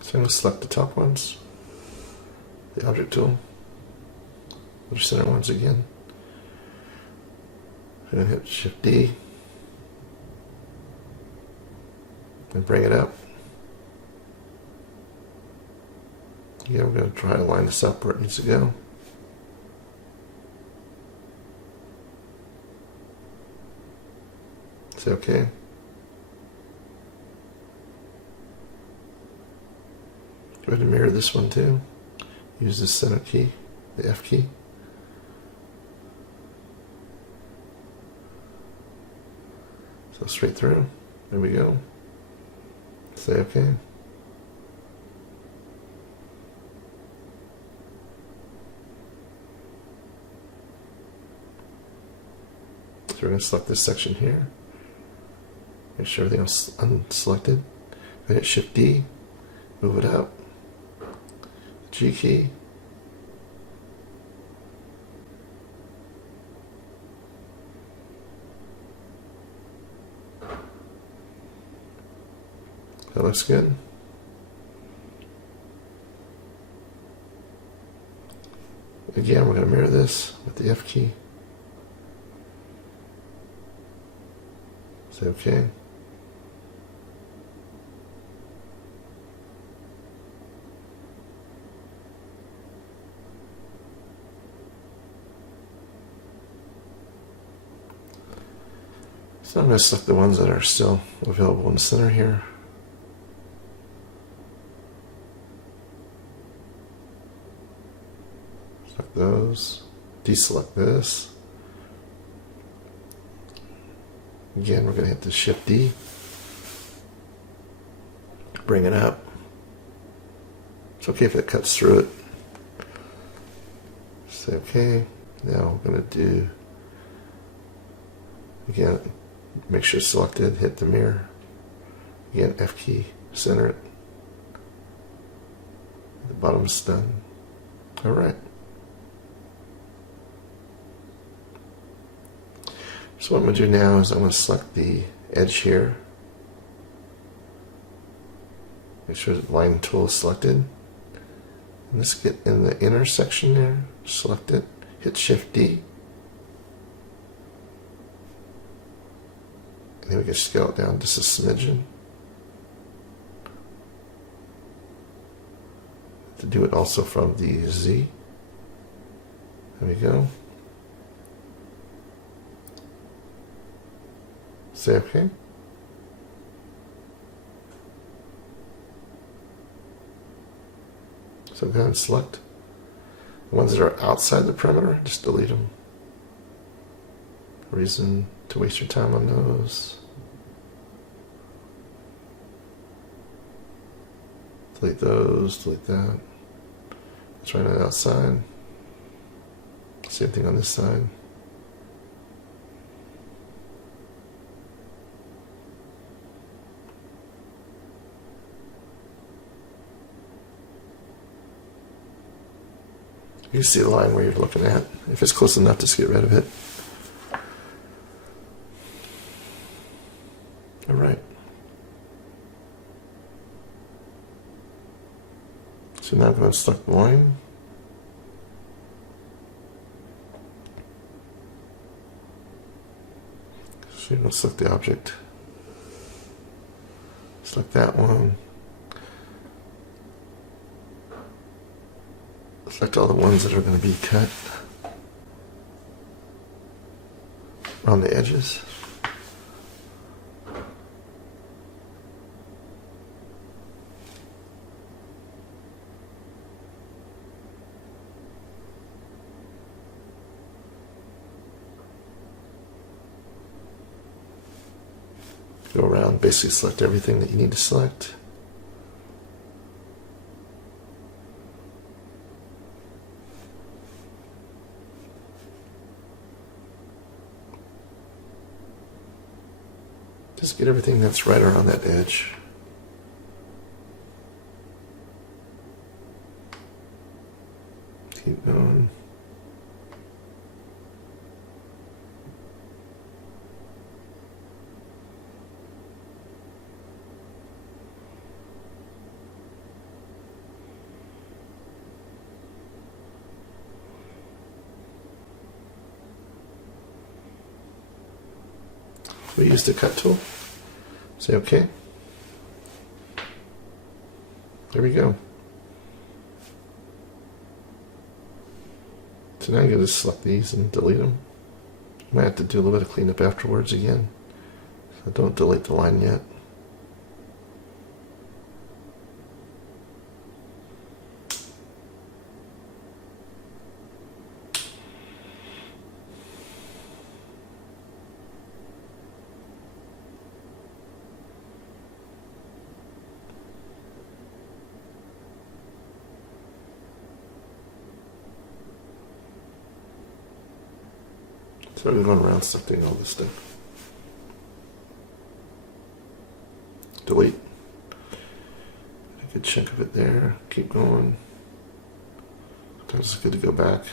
So I'm going to select the top ones, the object tool, the center ones again. I'm going to hit Shift D and bring it up. Again, we're going to try to line this up where it needs to go. Say okay. Go ahead and mirror this one too. Use the center key, the F key. So straight through. There we go. Say okay. So we're going to select this section here. Make sure everything else is unselected. Then hit Shift D, move it up. G key. That looks good. Again, we're going to mirror this with the F key. Say okay. So I'm going to select the ones that are still available in the center here. Select those. Deselect this. Again, we're going to hit the Shift D. Bring it up. It's okay if it cuts through it. Say okay. Now we're going to do, again, make sure it's selected, hit the mirror. Again, F key, center it. The bottom's done. All right. So what I'm going to do now is I'm going to select the edge here. Make sure the line tool is selected. And let's get in the intersection there. Select it. Hit Shift D. And then we can scale it down just a smidgen. To do it also from the Z. There we go. Say okay. So go ahead and select the ones that are outside the perimeter, just delete them. No reason to waste your time on those. Delete those, delete that. Let's try that outside. Same thing on this side. You see the line where you're looking at. If it's close enough, just get rid of it. All right. So now I'm going to select the line. So you're going to select the object. Select that one. Select all the ones that are going to be cut around the edges. Go around, basically select everything that you need to select. Just get everything that's right around that edge. Keep going. We use the cut tool. Say OK. There we go. So now I'm going to select these and delete them. Might have to do a little bit of cleanup afterwards again. So don't delete the line yet. So we're going around selecting all this stuff. Delete. A good chunk of it there. Keep going. Sometimes it's good to go back.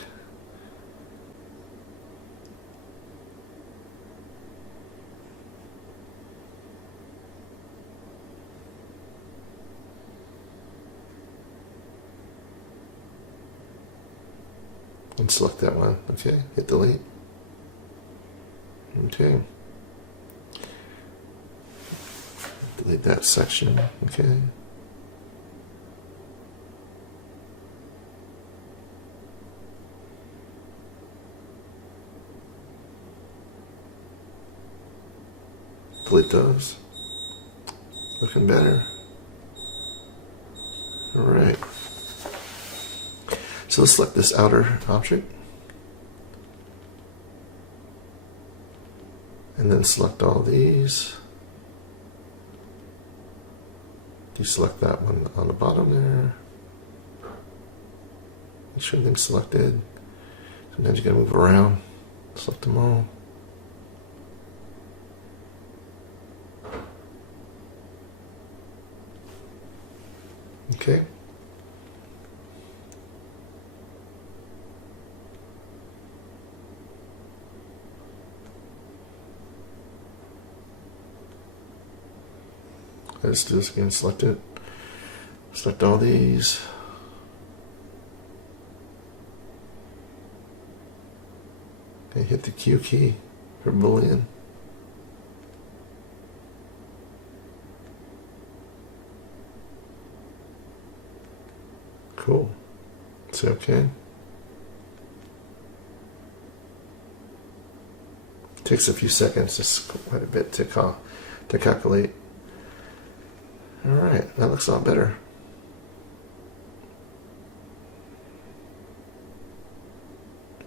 And select that one. Okay, hit delete. Okay. Delete that section. Okay. Delete those. Looking better. All right. So let's select this outer object. And then select all these. Deselect that one on the bottom there. Make sure everything's selected. Sometimes you gotta move around. Select them all. Okay. Let's do this again, select it. Select all these. Okay, hit the Q key for Boolean. Cool. Say OK. Takes a few seconds, just quite a bit to calculate. All right, that looks a lot better.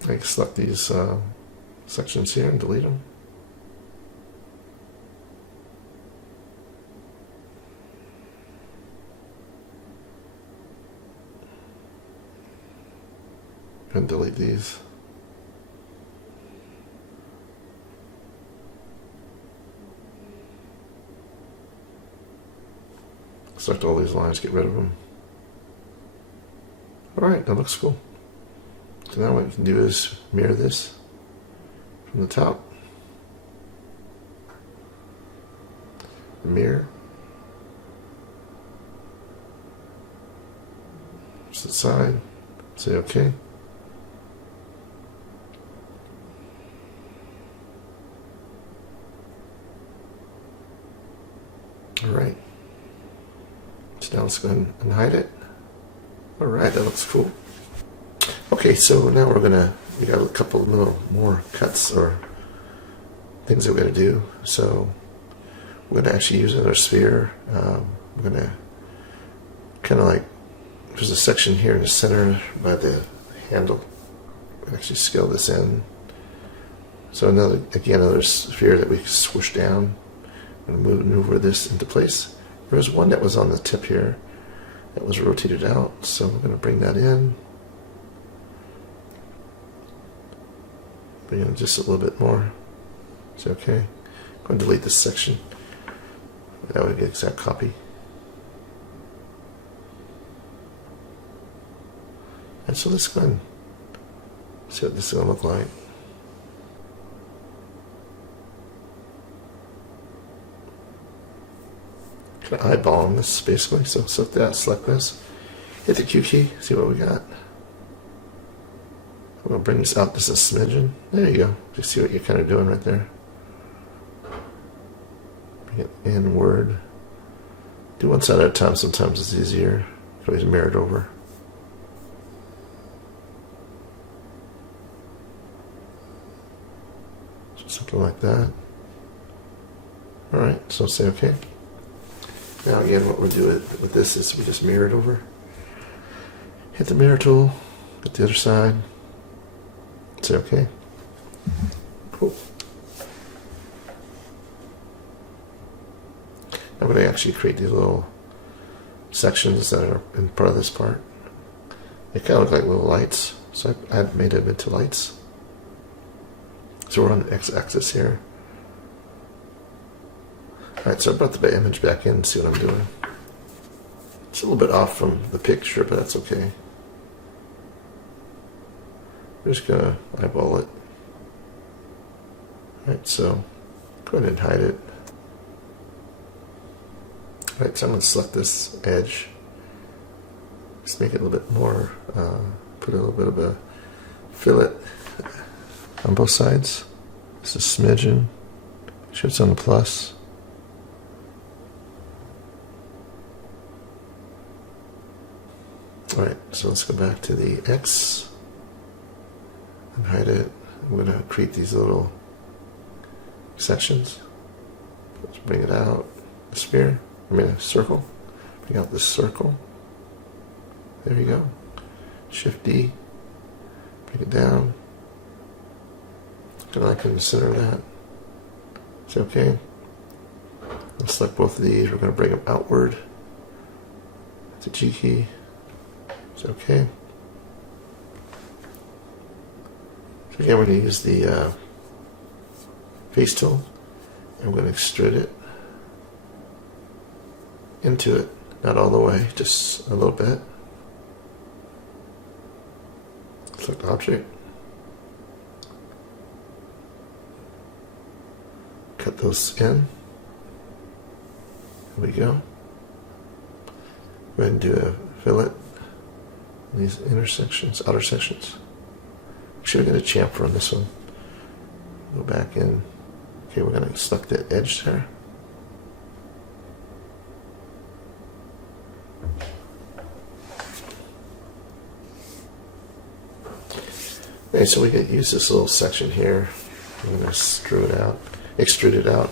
I can select these sections here and delete them. And delete these. Select all these lines, get rid of them. All right, that looks cool. So now what we can do is mirror this from the top. The mirror. To the side. Say OK. Alright. So now let's go ahead and hide it. Alright, that looks cool. Okay, so now we got a couple little more cuts or things that we're going to do. So we're going to actually use another sphere. We're going to kind of like, there's a section here in the center by the handle. We'll actually scale this in. So another sphere that we can swoosh down. I'm going to maneuver this into place. There was one that was on the tip here that was rotated out, so we're going to bring that in. Bring in just a little bit more. It's okay. I'm going to delete this section. That would be an exact copy. And so let's go ahead and see what this is going to look like. Kind of eyeballing this basically. So select this, hit the Q key, see what we got. We'll bring this out just a smidgen. There you go. Just see what you're kind of doing right there. Bring it inward. Do one side at a time. Sometimes it's easier. You can always mirror it over. So something like that. Alright, so say OK. Now again, what we'll do with this is we just mirror it over. Hit the mirror tool, get the other side, say OK. Cool. I'm going to actually create these little sections that are in part of this part. They kind of look like little lights, so I've made them into lights. So we're on the x-axis here. Alright, so I brought the image back in and see what I'm doing. It's a little bit off from the picture, but that's okay. We're just going to eyeball it. Alright, so go ahead and hide it. Alright, so I'm going to select this edge. Just make it a little bit more, put a little bit of a fillet on both sides. Just a smidgen. Make sure it's on the plus. Alright, so let's go back to the X and hide it. I'm going to create these little sections. Let's bring it out. A sphere, a circle. Bring out this circle. There you go. Shift D. Bring it down. Kind of like in the center of that. It's okay. Let's select both of these. We're going to bring them outward. It's a G key. It's okay. So again, we're going to use the face tool, and we're going to extrude it into it. Not all the way, just a little bit. Select object. Cut those in. There we go. Go ahead and do a fillet. These intersections, outer sections. Should have got a chamfer on this one. Go back in. Okay, we're going to select the edge there. Okay, so we can use this little section here. I'm going to extrude it out.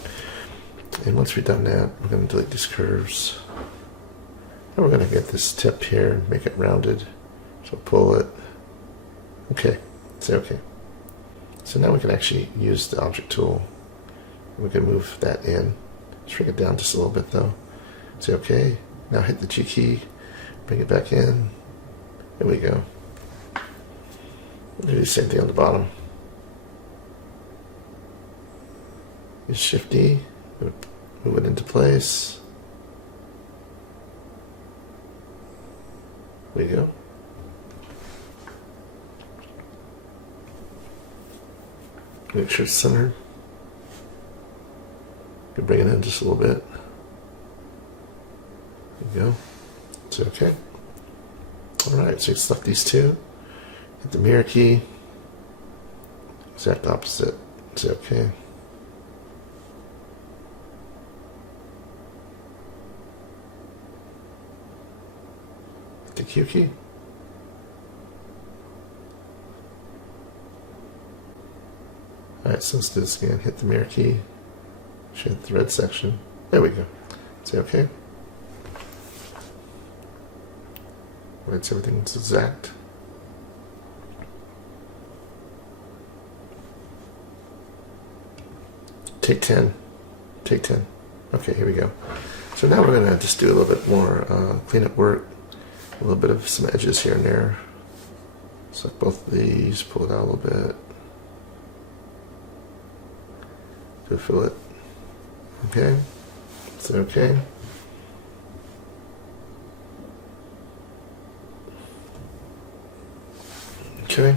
And once we've done that, we're going to delete these curves. And we're going to get this tip here, make it rounded. So pull it. Okay, say okay. So now we can actually use the object tool. We can move that in. Shrink it down just a little bit though. Say okay. Now hit the G key, bring it back in. There we go. Do the same thing on the bottom. Use Shift D, move it into place. There we go. Make sure it's centered. You bring it in just a little bit. There you go. It's okay. Alright, so you select these two. Hit the mirror key. Exact opposite. Say okay. Hit the Q key. Alright, so let's do this again. Hit the mirror key. Should hit the red section. There we go. Say okay. Right, so everything's exact. Take 10. Take 10. Okay, here we go. So now we're going to just do a little bit more cleanup work. A little bit of some edges here and there. Select both of these, pull it out a little bit. Do a fillet. Okay. So okay. Okay.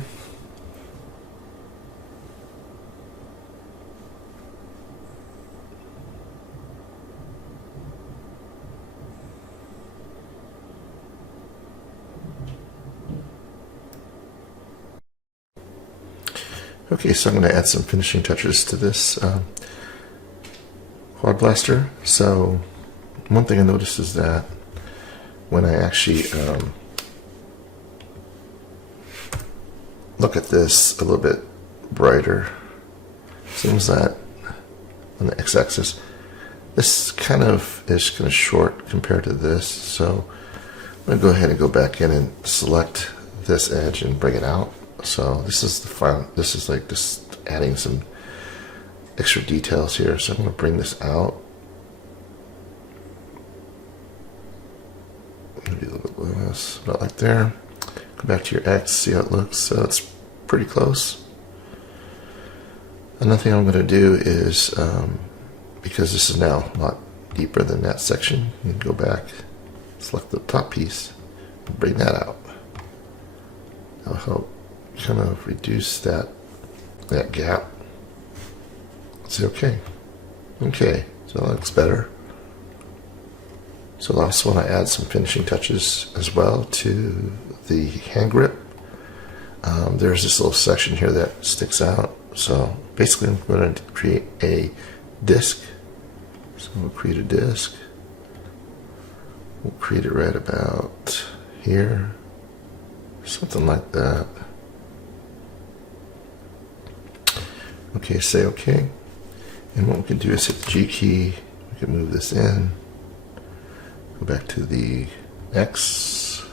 Okay, so I'm going to add some finishing touches to this quad blaster. So one thing I noticed is that when I actually look at this a little bit brighter, seems that on the x-axis this kind of is kind of short compared to this, so I'm going to go ahead and go back in and select this edge and bring it out. So this is the final, this is like just adding some extra details here, so I'm going to bring this out. Maybe a little bit less, about like there. Go back to your X, see how it looks. So it's pretty close. Another thing I'm going to do is, because this is now a lot deeper than that section, you can go back, select the top piece, and bring that out. That'll help kind of reduce that gap. Say okay. Okay, so that looks better. So I also want to add some finishing touches as well to the hand grip. There's this little section here that sticks out. So basically I'm going to create a disc. So we'll create a disc. We'll create it right about here. Something like that. Okay, say okay. And what we can do is hit the G key. We can move this in. Go back to the X.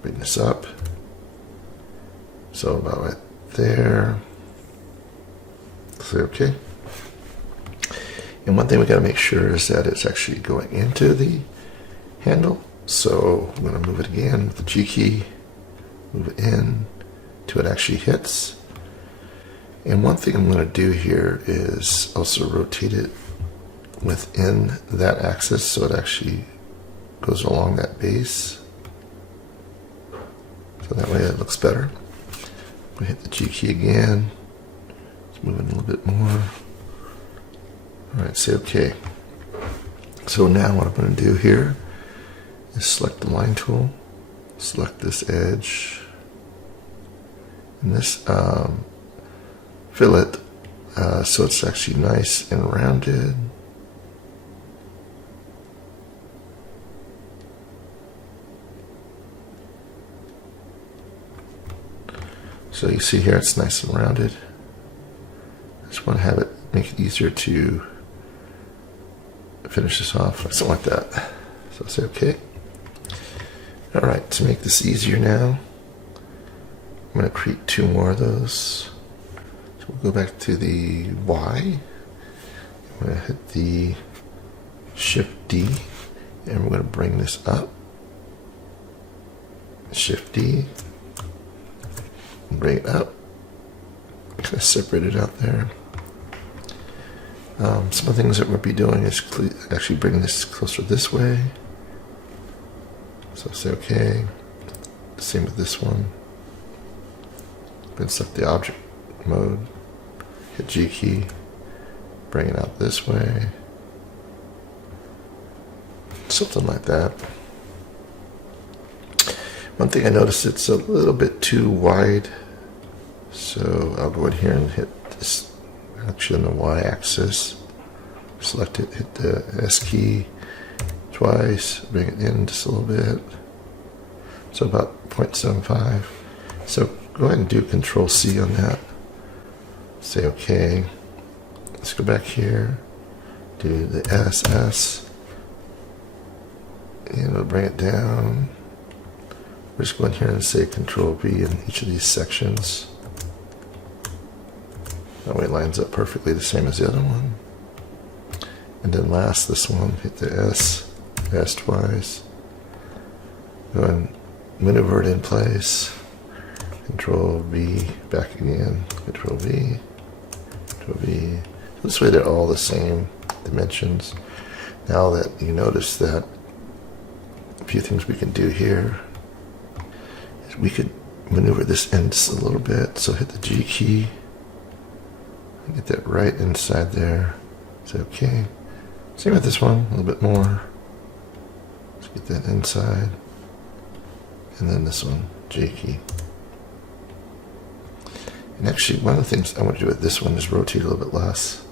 Bring this up. So about right there. Say okay. And one thing we got to make sure is that it's actually going into the handle. So I'm going to move it again with the G key. Move it in till it actually hits. And one thing I'm going to do here is also rotate it within that axis so it actually goes along that base. So that way it looks better. We hit the G key again. Let's move it a little bit more. Alright, say okay. So now what I'm going to do here is select the line tool, select this edge, and this fillet, so it's actually nice and rounded. So you see here it's nice and rounded. I just want to have it, make it easier to finish this off, or something like that. So I'll say okay. Alright, to make this easier now, I'm going to create two more of those. So we'll go back to the Y. I'm going to hit the Shift D, and we're going to bring this up. Shift D, and bring it up. Kind of separate it out there. Some of the things that we'll be doing is actually bringing this closer this way. So say okay. Same with this one. Then select the object mode. hit G key, bring it out this way. Something like that. One thing I noticed, it's a little bit too wide. So I'll go in here and hit this, actually on the Y-axis. Select it, hit the S key twice, bring it in just a little bit. So about 0.75. So go ahead and do Control C on that. Say OK. Let's go back here, do the SS, and it'll bring it down. We're just going here and say Control V in each of these sections. That way it lines up perfectly the same as the other one. And then last, this one, hit the S twice. Go and maneuver it in place. Control V, back again. Control V, Control V. This way they're all the same dimensions. Now that you notice that, a few things we can do here is we could maneuver this in just a little bit. So hit the G key and get that right inside there. Say OK. Same with this one, a little bit more. Let's get that inside. And then this one, J key. And actually, one of the things I want to do with this one is rotate a little bit less.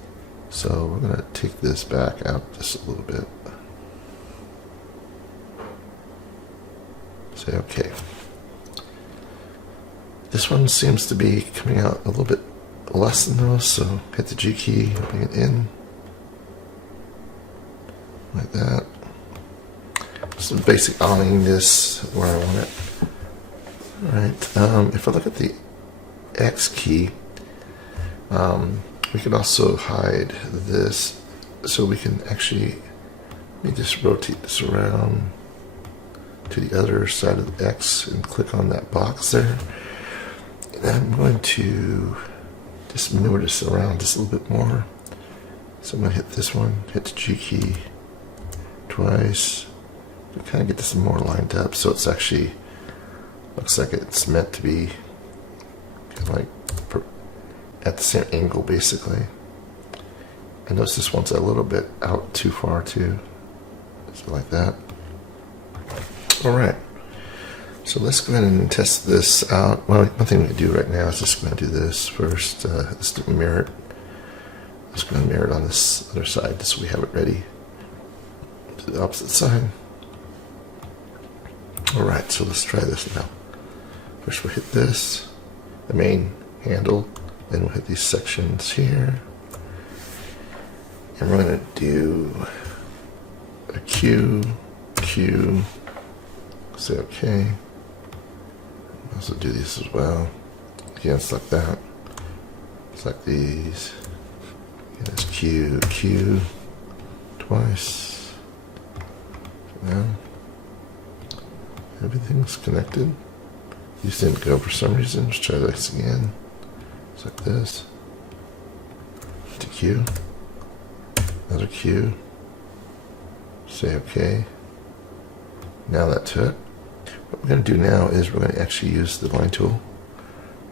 So we're going to take this back out just a little bit. Say OK. This one seems to be coming out a little bit less than those, so hit the G key, bring it in. Like that. Some basic aligning this where I want it. Alright, if I look at the X key, we can also hide this, so we can actually, let me just rotate this around to the other side of the X and click on that box there. And I'm going to just maneuver this around just a little bit more. So I'm going to hit this one, hit the G key twice, to kind of get this more lined up so it's actually, looks like it's meant to be kind of like at the same angle basically. I notice this one's a little bit out too far too, so like that. Alright, so let's go ahead and test this out. Well, one thing we can do right now is just going to do this first. Let's do mirror it. Let's go and mirror it on this other side just so we have it ready to the opposite side. Alright, so let's try this now. First we'll hit this, the main handle, then we'll hit these sections here. And we're going to do a Q, Q, say OK. Also do these as well. Again, select that. Select these. And it's Q, Q, twice. Now, everything's connected. These didn't go for some reason. Let's try this again. Select this. To Q. Another Q. Say OK. Now that took. What we're going to do now is we're going to actually use the line tool.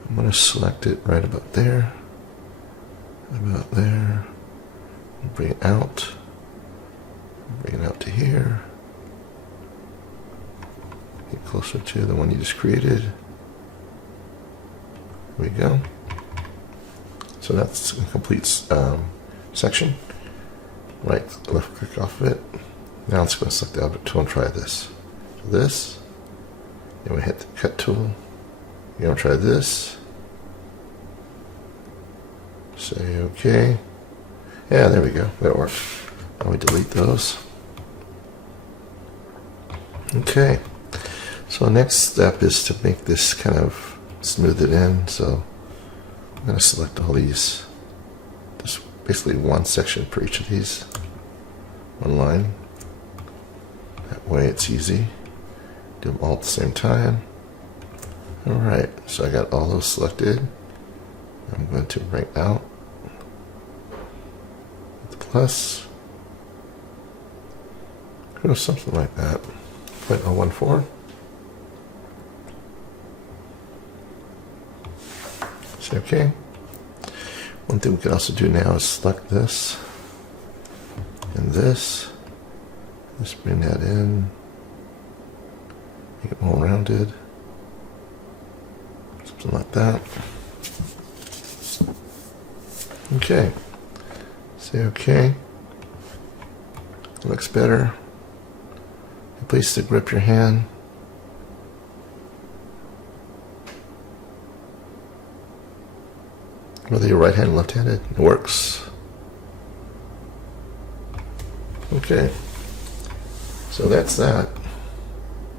I'm going to select it right about there. About there. Bring it out. Bring it out to here. Get closer to the one you just created. There we go. So that's a complete section. Right, left click off of it. Now let's go select the object tool and try this. So this. Then we hit the cut tool. You're going to try this. Say OK. Yeah, there we go. That worked. Now we delete those. Okay. So the next step is to make this kind of smooth it in. So I'm going to select all these. Just basically one section for each of these. One line. That way it's easy. Do them all at the same time. Alright, so I got all those selected. I'm going to bring out the plus. Go something like that. 0.014. Say OK. One thing we can also do now is select this and this. Just bring that in, make it more rounded, something like that. Okay, say okay. Looks better. Place to grip your hand. Whether you're right-handed or left-handed, it works. Okay, so that's that.